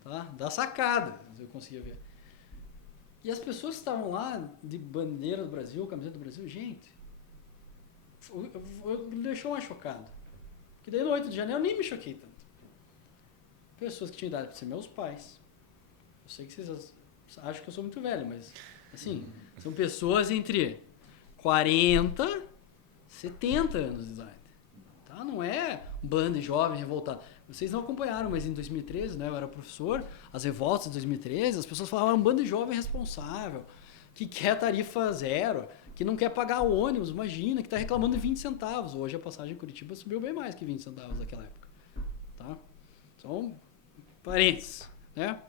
tá? Da sacada, eu conseguia ver. E as pessoas que estavam lá, de bandeira do Brasil, camiseta do Brasil, gente, me deixou mais chocado. Porque daí no 8 de janeiro eu nem me choquei tanto. Pessoas que tinham idade para ser meus pais. Eu sei que vocês acham que eu sou muito velho, mas, assim, são pessoas entre 40 70 anos de idade. Tá? Não é um bando de jovem revoltado. Vocês não acompanharam, mas em 2013, né, eu era professor, as revoltas de 2013, as pessoas falavam, um bando de jovem responsável, que quer tarifa zero, que não quer pagar o ônibus, imagina, que está reclamando de 20 centavos. Hoje a passagem em Curitiba subiu bem mais que 20 centavos naquela época. Tá? São parentes, né?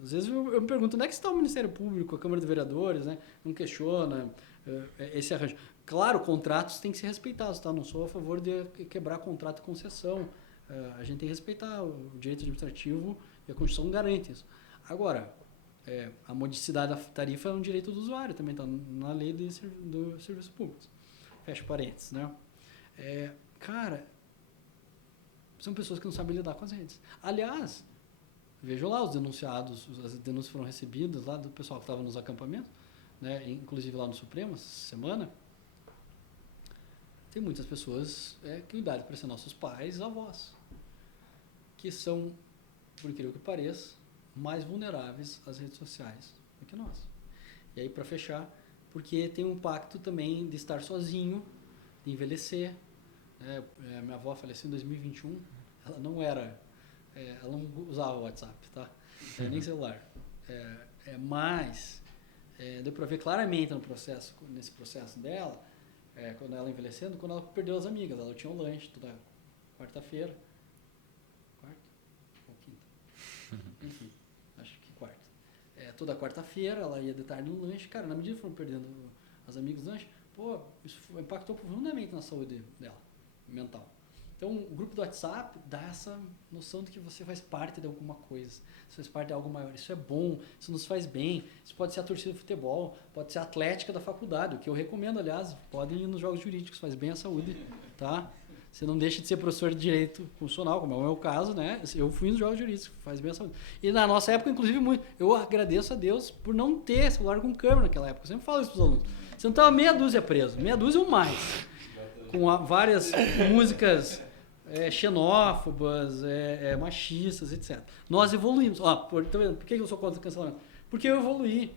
Às vezes eu me pergunto, onde é que está o Ministério Público, a Câmara de Vereadores, né? Não questiona esse arranjo. Claro, contratos têm que ser respeitados, tá? Não sou a favor de quebrar contrato de concessão. A gente tem que respeitar o direito administrativo e a Constituição garante isso. Agora, a modicidade da tarifa é um direito do usuário, também está na lei dos serviços públicos. Fecha parênteses, né? Cara, são pessoas que não sabem lidar com as redes. Aliás, vejam lá os denunciados, as denúncias foram recebidas lá do pessoal que estava nos acampamentos, né? Inclusive lá no Supremo, essa semana. Tem muitas pessoas que idade para ser nossos pais, avós, que são, por incrível que pareça, mais vulneráveis às redes sociais do que nós. E aí, para fechar, porque tem um impacto também de estar sozinho, de envelhecer. Minha avó faleceu em 2021, ela não era, ela não usava o WhatsApp, tá? Nem celular. Mas deu para ver claramente nesse processo dela, quando ela envelhecendo, quando ela perdeu as amigas. Ela tinha um lanche toda quarta-feira. Quarta? Ou quinta? Enfim, acho que quarta. Toda quarta-feira ela ia de tarde no lanche. Cara, na medida que foram perdendo as amigas do lanche, isso impactou profundamente na saúde dela, mental. Então, o grupo do WhatsApp dá essa noção de que você faz parte de alguma coisa, você faz parte de algo maior. Isso é bom, isso nos faz bem. Isso pode ser a torcida de futebol, pode ser a atlética da faculdade, o que eu recomendo, aliás, podem ir nos jogos jurídicos, faz bem à saúde, tá? você não deixa de ser professor de direito constitucional, como é o meu caso, né? Eu fui nos jogos jurídicos, faz bem a saúde. E na nossa época, inclusive, muito. Eu agradeço a Deus por não ter celular com câmera naquela época. Eu sempre falo isso para os alunos. Você não estava meia dúzia preso, meia dúzia ou mais. Com várias músicas xenófobas, machistas, etc. Nós evoluímos. Por que eu sou contra o cancelamento? Porque eu evoluí.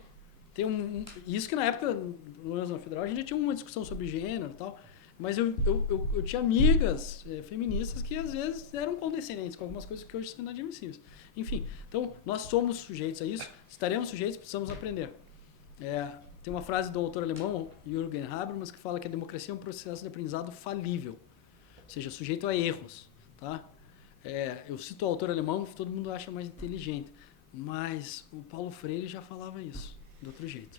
Isso que na época, no Universidade Federal, a gente já tinha uma discussão sobre gênero e tal, mas eu tinha amigas feministas que às vezes eram condescendentes com algumas coisas que hoje são inadmissíveis. Enfim, então nós somos sujeitos a isso, estaremos sujeitos, precisamos aprender. Tem uma frase do autor alemão, Jürgen Habermas, que fala que a democracia é um processo de aprendizado falível, ou seja, sujeito a erros. Tá? Eu cito o autor alemão, que todo mundo acha mais inteligente, mas o Paulo Freire já falava isso, de outro jeito.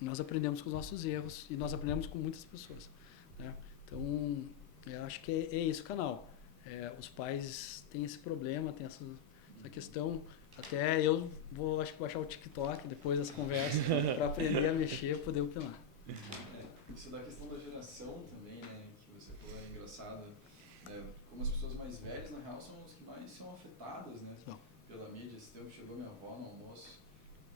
Nós aprendemos com os nossos erros e nós aprendemos com muitas pessoas. Né? Então, eu acho que é esse o canal. Os pais têm esse problema, têm essa questão. Até eu acho que baixar o TikTok depois dessa conversa para aprender a mexer, poder opinar. Isso da questão da geração também, né, que você falou, é engraçado. Como as pessoas mais velhas, na real, são as que mais são afetadas, né, pela mídia. Esse tempo chegou minha avó no almoço.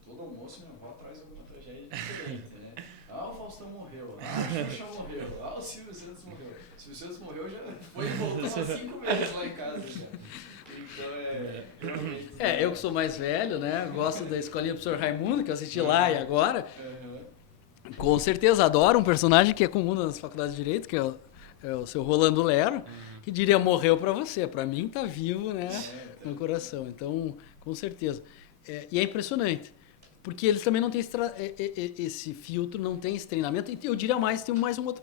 Todo almoço minha avó traz alguma tragédia diferente, né? O Faustão morreu, a Xuxa morreu, o Silvio Santos morreu. O Silvio Santos morreu, já foi e voltou umas 5 vezes lá em casa já. Então eu que sou mais velho, né? Gosto da escolinha do professor Raimundo, que eu assisti lá e agora. Com certeza adoro um personagem que é comum nas faculdades de Direito, que é o seu Rolando Lero, que diria morreu pra você. Pra mim tá vivo, né? No coração. Então, com certeza. E é impressionante. Porque eles também não têm esse filtro, não têm esse treinamento. E eu diria mais, tem mais um outro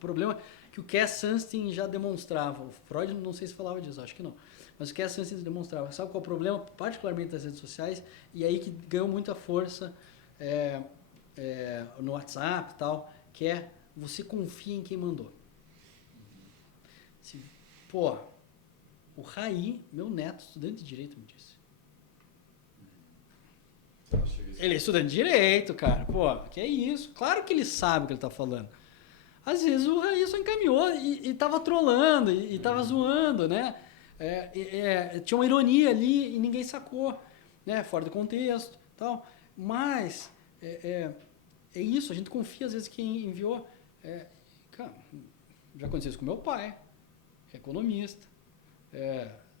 problema que o Cass Sunstein já demonstrava. O Freud não sei se falava disso, acho que não. Mas o Cass Sunstein demonstrava. Sabe qual é o problema? Particularmente das redes sociais, e aí que ganhou muita força no WhatsApp e tal, que é você confia em quem mandou. O Raí, meu neto, estudante de Direito, me disse. Ele é estudante de Direito, cara. Que é isso? Claro que ele sabe o que ele tá falando. Às vezes o Raí só encaminhou e tava trolando, e tava zoando, né? Tinha uma ironia ali e ninguém sacou, né? Fora do contexto tal. Mas é isso, a gente confia às vezes quem enviou. Cara, já aconteceu isso com meu pai, é economista,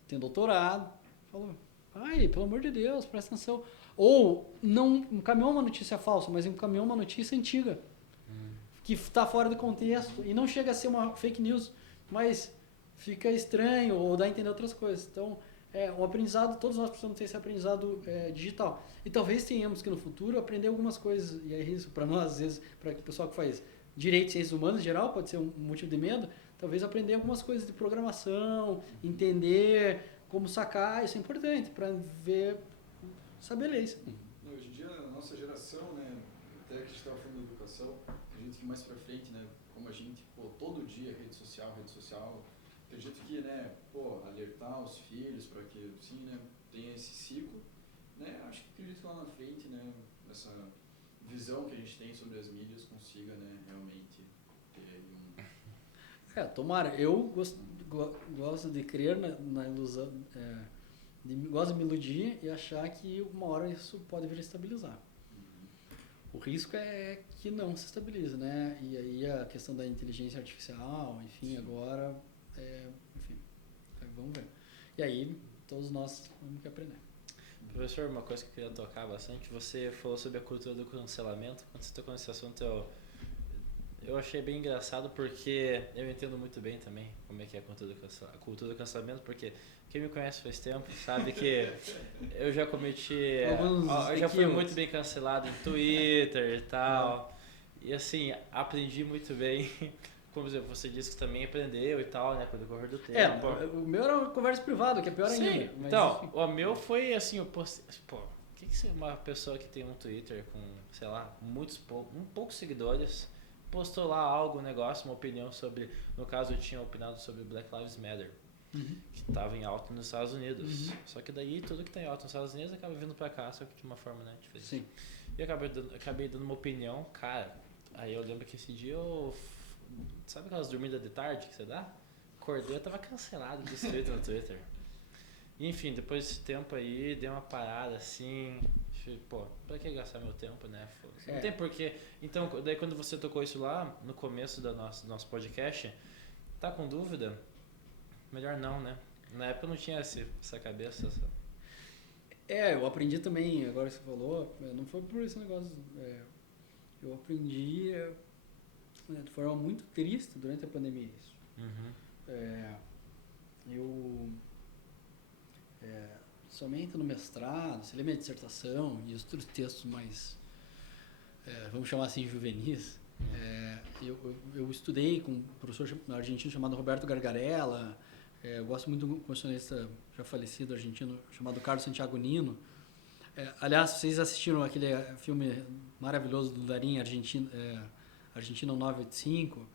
tem doutorado. Falou, pai, pelo amor de Deus, presta atenção. Ou não encaminhou uma notícia falsa, mas encaminhou uma notícia antiga, que está fora do contexto e não chega a ser uma fake news, mas fica estranho ou dá a entender outras coisas. Então, um aprendizado, todos nós precisamos ter esse aprendizado digital. E talvez tenhamos que no futuro aprender algumas coisas, e é isso para nós, às vezes, para o pessoal que faz direito e ciências humanas em geral, pode ser um motivo de medo, talvez aprender algumas coisas de programação, entender como sacar, isso é importante para ver, saber ler isso. Hoje em dia, a nossa geração, né, até que a gente estava falando de educação, acredito que mais para frente, né, como a gente, todo dia, rede social, acredito que, né, alertar os filhos para que, sim, né, tenha esse ciclo, né, acredito que lá na frente, né, essa visão que a gente tem sobre as mídias consiga, né, realmente ter tomara, eu gosto de crer na ilusão, gosto de me iludir e achar que uma hora isso pode vir a estabilizar. O risco é que não se estabilize, né? E aí a questão da inteligência artificial, enfim, agora, vamos ver. E aí todos nós vamos que aprender. Professor, uma coisa que eu queria tocar bastante, você falou sobre a cultura do cancelamento. Quando você tocou nesse assunto, eu achei bem engraçado, porque eu entendo muito bem também como é que é a cultura do cancelamento, porque quem me conhece faz tempo sabe que eu já cometi... eu já fui muito bem cancelado em Twitter e tal. E assim, aprendi muito bem. Como exemplo, você disse que também aprendeu e tal, né, com o decorrer do tempo. O meu era uma conversa privada, que é pior ainda. Mas, então, o meu foi assim, eu postei... o que é uma pessoa que tem um Twitter com, sei lá, poucos seguidores... postou lá algo, um negócio, uma opinião sobre... No caso, eu tinha opinado sobre Black Lives Matter, que estava em alta nos Estados Unidos. Só que daí, tudo que está em alta nos Estados Unidos acaba vindo para cá, só que de uma forma, né, diferente. Sim. E eu acabei dando uma opinião, cara. Aí eu lembro que esse dia eu Sabe aquelas dormidas de tarde que você dá? Acordei, eu tava cancelado desse jeito no Twitter. E, enfim, depois desse tempo aí, dei uma parada assim. Pô, pra que gastar meu tempo, né? Não tem porquê. Então, daí quando você tocou isso lá, no começo do nosso podcast, tá com dúvida? Melhor não, né? Na época eu não tinha essa cabeça. Eu aprendi também, agora que você falou, não foi por esse negócio. Eu aprendi de forma muito triste durante a pandemia isso. Eu somente no mestrado, se lê minha dissertação e outros textos mais, vamos chamar assim, juvenis, eu estudei com um professor argentino chamado Roberto Gargarella. Eu gosto muito de um constitucionalista já falecido argentino chamado Carlos Santiago Nino. Aliás, vocês assistiram aquele filme maravilhoso do Darín, Argentina 985,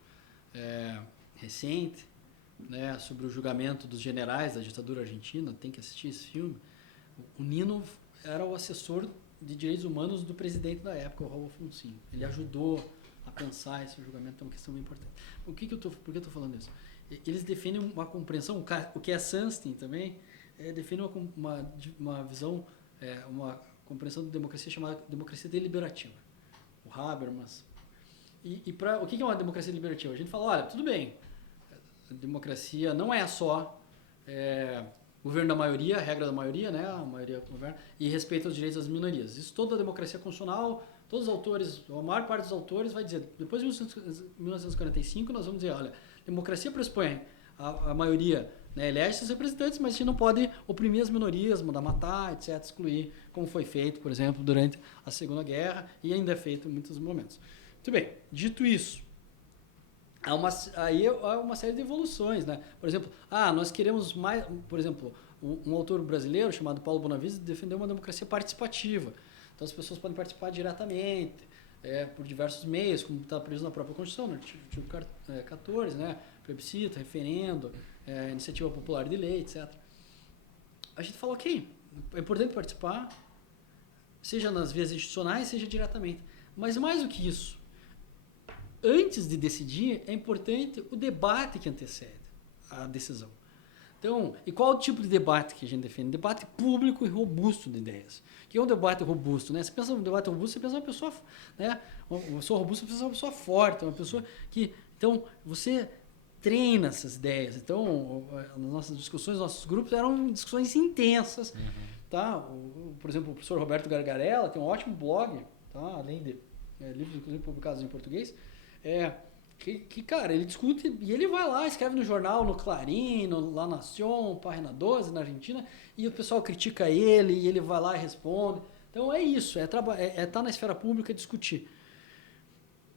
recente, né, sobre o julgamento dos generais da ditadura argentina? Tem que assistir esse filme. O Nino era o assessor de direitos humanos do presidente da época, o Raul Alfonsín. Ele ajudou a pensar esse julgamento, é uma questão bem importante. Por que eu estou falando isso? Eles definem uma compreensão, o que é Sunstein também, define uma visão, uma compreensão de democracia chamada democracia deliberativa. O Habermas. O que é uma democracia deliberativa? A gente fala, olha, tudo bem, a democracia não é só governo da maioria, regra da maioria, né? A maioria governa, e respeito aos direitos das minorias. Isso toda a democracia constitucional, todos os autores, a maior parte dos autores vai dizer, depois de 1945 nós vamos dizer, olha, democracia pressupõe a maioria, né, elege seus representantes, mas a gente não pode oprimir as minorias, mandar matar, etc., excluir, como foi feito, por exemplo, durante a Segunda Guerra e ainda é feito em muitos momentos. Muito bem, dito isso, há uma série de evoluções, né? Por exemplo, nós queremos mais, por exemplo, um autor brasileiro chamado Paulo Bonavista defendeu uma democracia participativa. Então as pessoas podem participar diretamente, por diversos meios, como está previsto na própria Constituição, no artigo 14, né? Plebiscito, referendo, iniciativa popular de lei, etc. A gente fala, ok, é importante participar, seja nas vias institucionais, seja diretamente. Mas mais do que isso, antes de decidir, é importante o debate que antecede a decisão. Então, e qual o tipo de debate que a gente defende? Debate público e robusto de ideias. O que é um debate robusto? Né? Você pensa num debate robusto, você pensa numa pessoa, né? Uma pessoa robusta, você pensa numa pessoa forte, uma pessoa que... Então, você treina essas ideias. Então, as nossas discussões, nossos grupos eram discussões intensas. Tá? Por exemplo, o professor Roberto Gargarella tem um ótimo blog, tá? Além de livros, inclusive, publicados em português, cara, ele discute e ele vai lá, escreve no jornal, no Clarín, no La Nación, Página 12, na Argentina, e o pessoal critica ele e ele vai lá e responde. Então é isso, estar na esfera pública e discutir.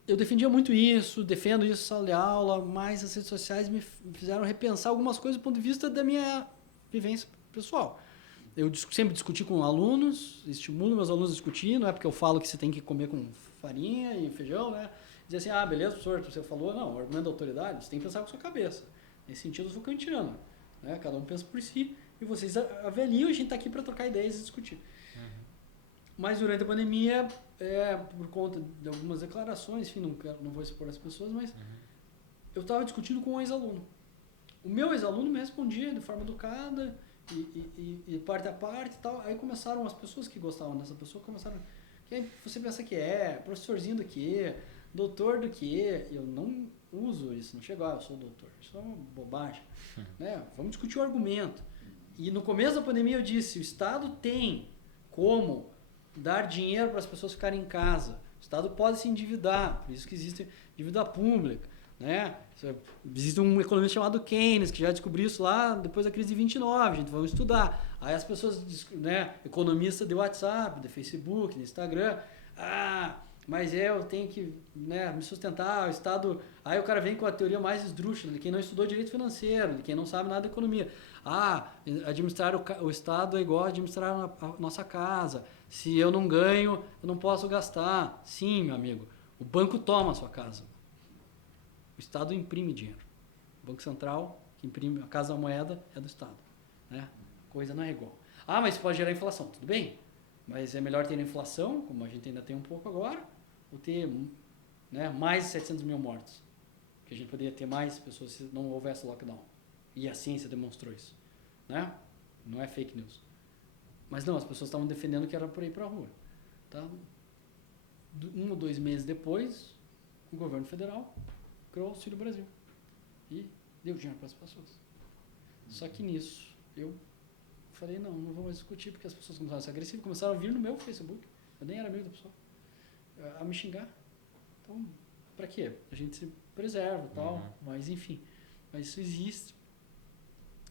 Eu defendia muito isso, defendo isso em sala de aula, mas as redes sociais me fizeram repensar algumas coisas do ponto de vista da minha vivência pessoal. Eu sempre discuti com alunos, estimulo meus alunos a discutir, não é porque eu falo que você tem que comer com farinha e feijão, né? Dizer assim, beleza, professor, você falou, não, o argumento da autoridade, você tem que pensar com a sua cabeça. Nesse sentido, eu sou kantiano, né? Cada um pensa por si e vocês avaliam, a gente está aqui para trocar ideias e discutir. Mas durante a pandemia, por conta de algumas declarações, enfim, não vou expor as pessoas, mas eu estava discutindo com um ex-aluno. O meu ex-aluno me respondia de forma educada e parte a parte e tal. Aí começaram as pessoas que gostavam dessa pessoa, começaram, quem você pensa que professorzinho do quê? Doutor do quê? Eu não uso isso, não chego, eu sou doutor. Isso é uma bobagem. Né? Vamos discutir o argumento. E no começo da pandemia eu disse, o Estado tem como dar dinheiro para as pessoas ficarem em casa. O Estado pode se endividar, por isso que existe dívida pública. Né? Existe um economista chamado Keynes, que já descobriu isso lá depois da crise de 29, gente, vamos estudar. Aí as pessoas, né, economistas de WhatsApp, de Facebook, de Instagram, mas eu tenho que, né, me sustentar, o Estado... Aí o cara vem com a teoria mais esdrúxula, de quem não estudou direito financeiro, de quem não sabe nada de economia. Administrar o Estado é igual a administrar a nossa casa. Se eu não ganho, eu não posso gastar. Sim, meu amigo, o banco toma a sua casa. O Estado imprime dinheiro. O Banco Central, que imprime a casa da moeda, é do Estado. Né? A coisa não é igual. Mas pode gerar inflação. Tudo bem, mas é melhor ter inflação, como a gente ainda tem um pouco agora, ou ter, né, mais de 700 mil mortos. que a gente poderia ter mais pessoas se não houvesse lockdown. E a ciência demonstrou isso, né? Não é fake news. Mas não, as pessoas estavam defendendo que era por ir para a rua. Tá? 1 ou 2 meses depois, o governo federal criou o Auxílio Brasil e deu dinheiro para as pessoas. Só que nisso, eu falei, não vou mais discutir, porque as pessoas começaram a ser agressivas, começaram a vir no meu Facebook, eu nem era amigo da pessoa, a me xingar. Então, para quê? A gente se preserva e tal, mas enfim, mas isso existe,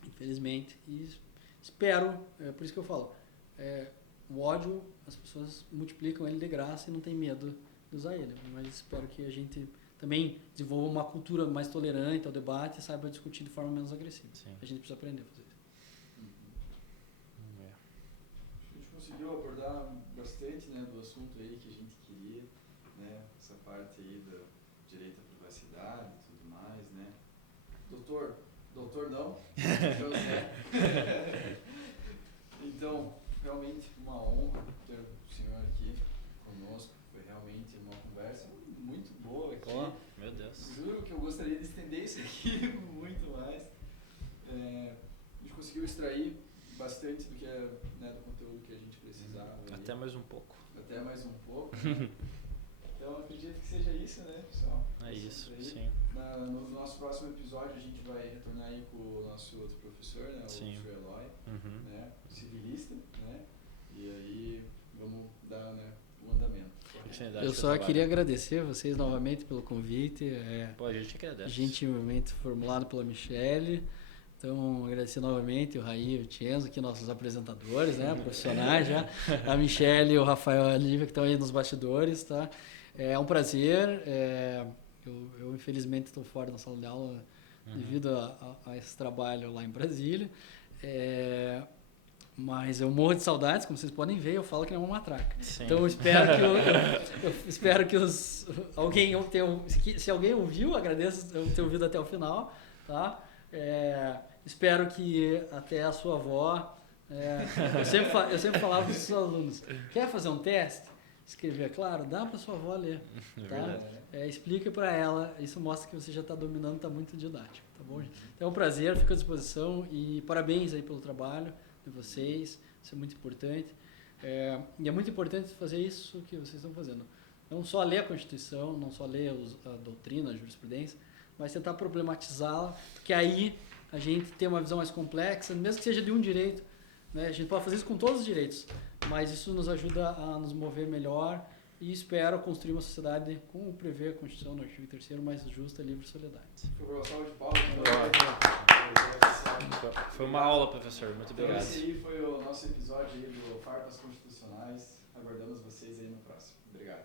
infelizmente, e espero, por isso que eu falo, o ódio, as pessoas multiplicam ele de graça e não tem medo de usar ele, mas espero que a gente também desenvolva uma cultura mais tolerante ao debate e saiba discutir de forma menos agressiva. Sim. A gente precisa aprender a fazer isso. A gente conseguiu abordar bastante, né, do assunto aí que a gente queria, né, essa parte aí do direito à privacidade e tudo mais, né. Doutor não, José. Então, realmente uma honra ter o senhor aqui conosco, foi realmente uma conversa muito boa aqui. Oh, meu Deus. Juro que eu gostaria de estender isso aqui muito mais. A gente conseguiu extrair bastante do que né, do conteúdo que a gente precisava. Até mais um pouco. Até mais um pouco. Né? Então acredito que seja isso, né, pessoal? É isso, aí. sim. No nosso próximo episódio a gente vai retornar aí com o nosso outro professor, né, o Sim. professor Eloy, né, civilista, né? E aí vamos dar, né, o andamento. Eu só queria agradecer vocês novamente pelo convite. Pô, a gente agradece. Gentilmente formulado pela Michele. Então, agradecer novamente o Raí e o Tienzo, aqui nossos apresentadores, né, profissionais já. A Michele e o Rafael e a Lívia, que estão aí nos bastidores, tá? É um prazer. Eu infelizmente estou fora da sala de aula devido a esse trabalho lá em Brasília. Mas eu morro de saudades, como vocês podem ver, eu falo que não é uma matraca. Sim. Então eu espero que se alguém ouviu, agradeço eu ter ouvido até o final, tá? Espero que até a sua avó, eu sempre falava para os seus alunos, quer fazer um teste? Escrever, claro, dá para sua avó ler, tá? Explica para ela, isso mostra que você já está dominando, está muito didático, tá bom? Então é um prazer, fico à disposição e parabéns aí pelo trabalho de vocês, isso é muito importante. E é muito importante fazer isso que vocês estão fazendo. Não só ler a Constituição, não só ler a doutrina, a jurisprudência, mas tentar problematizá-la, porque aí a gente tem uma visão mais complexa, mesmo que seja de um direito, né? A gente pode fazer isso com todos os direitos, mas isso nos ajuda a nos mover melhor e espero construir uma sociedade, como prevê a Constituição no artigo 3º, mais justa, livre e solidária. Por favor, salve de palmas. Foi uma aula, professor. Muito Então, obrigado. esse aí foi o nosso episódio aí do Farpas Constitucionais. Aguardamos vocês aí no próximo. Obrigado.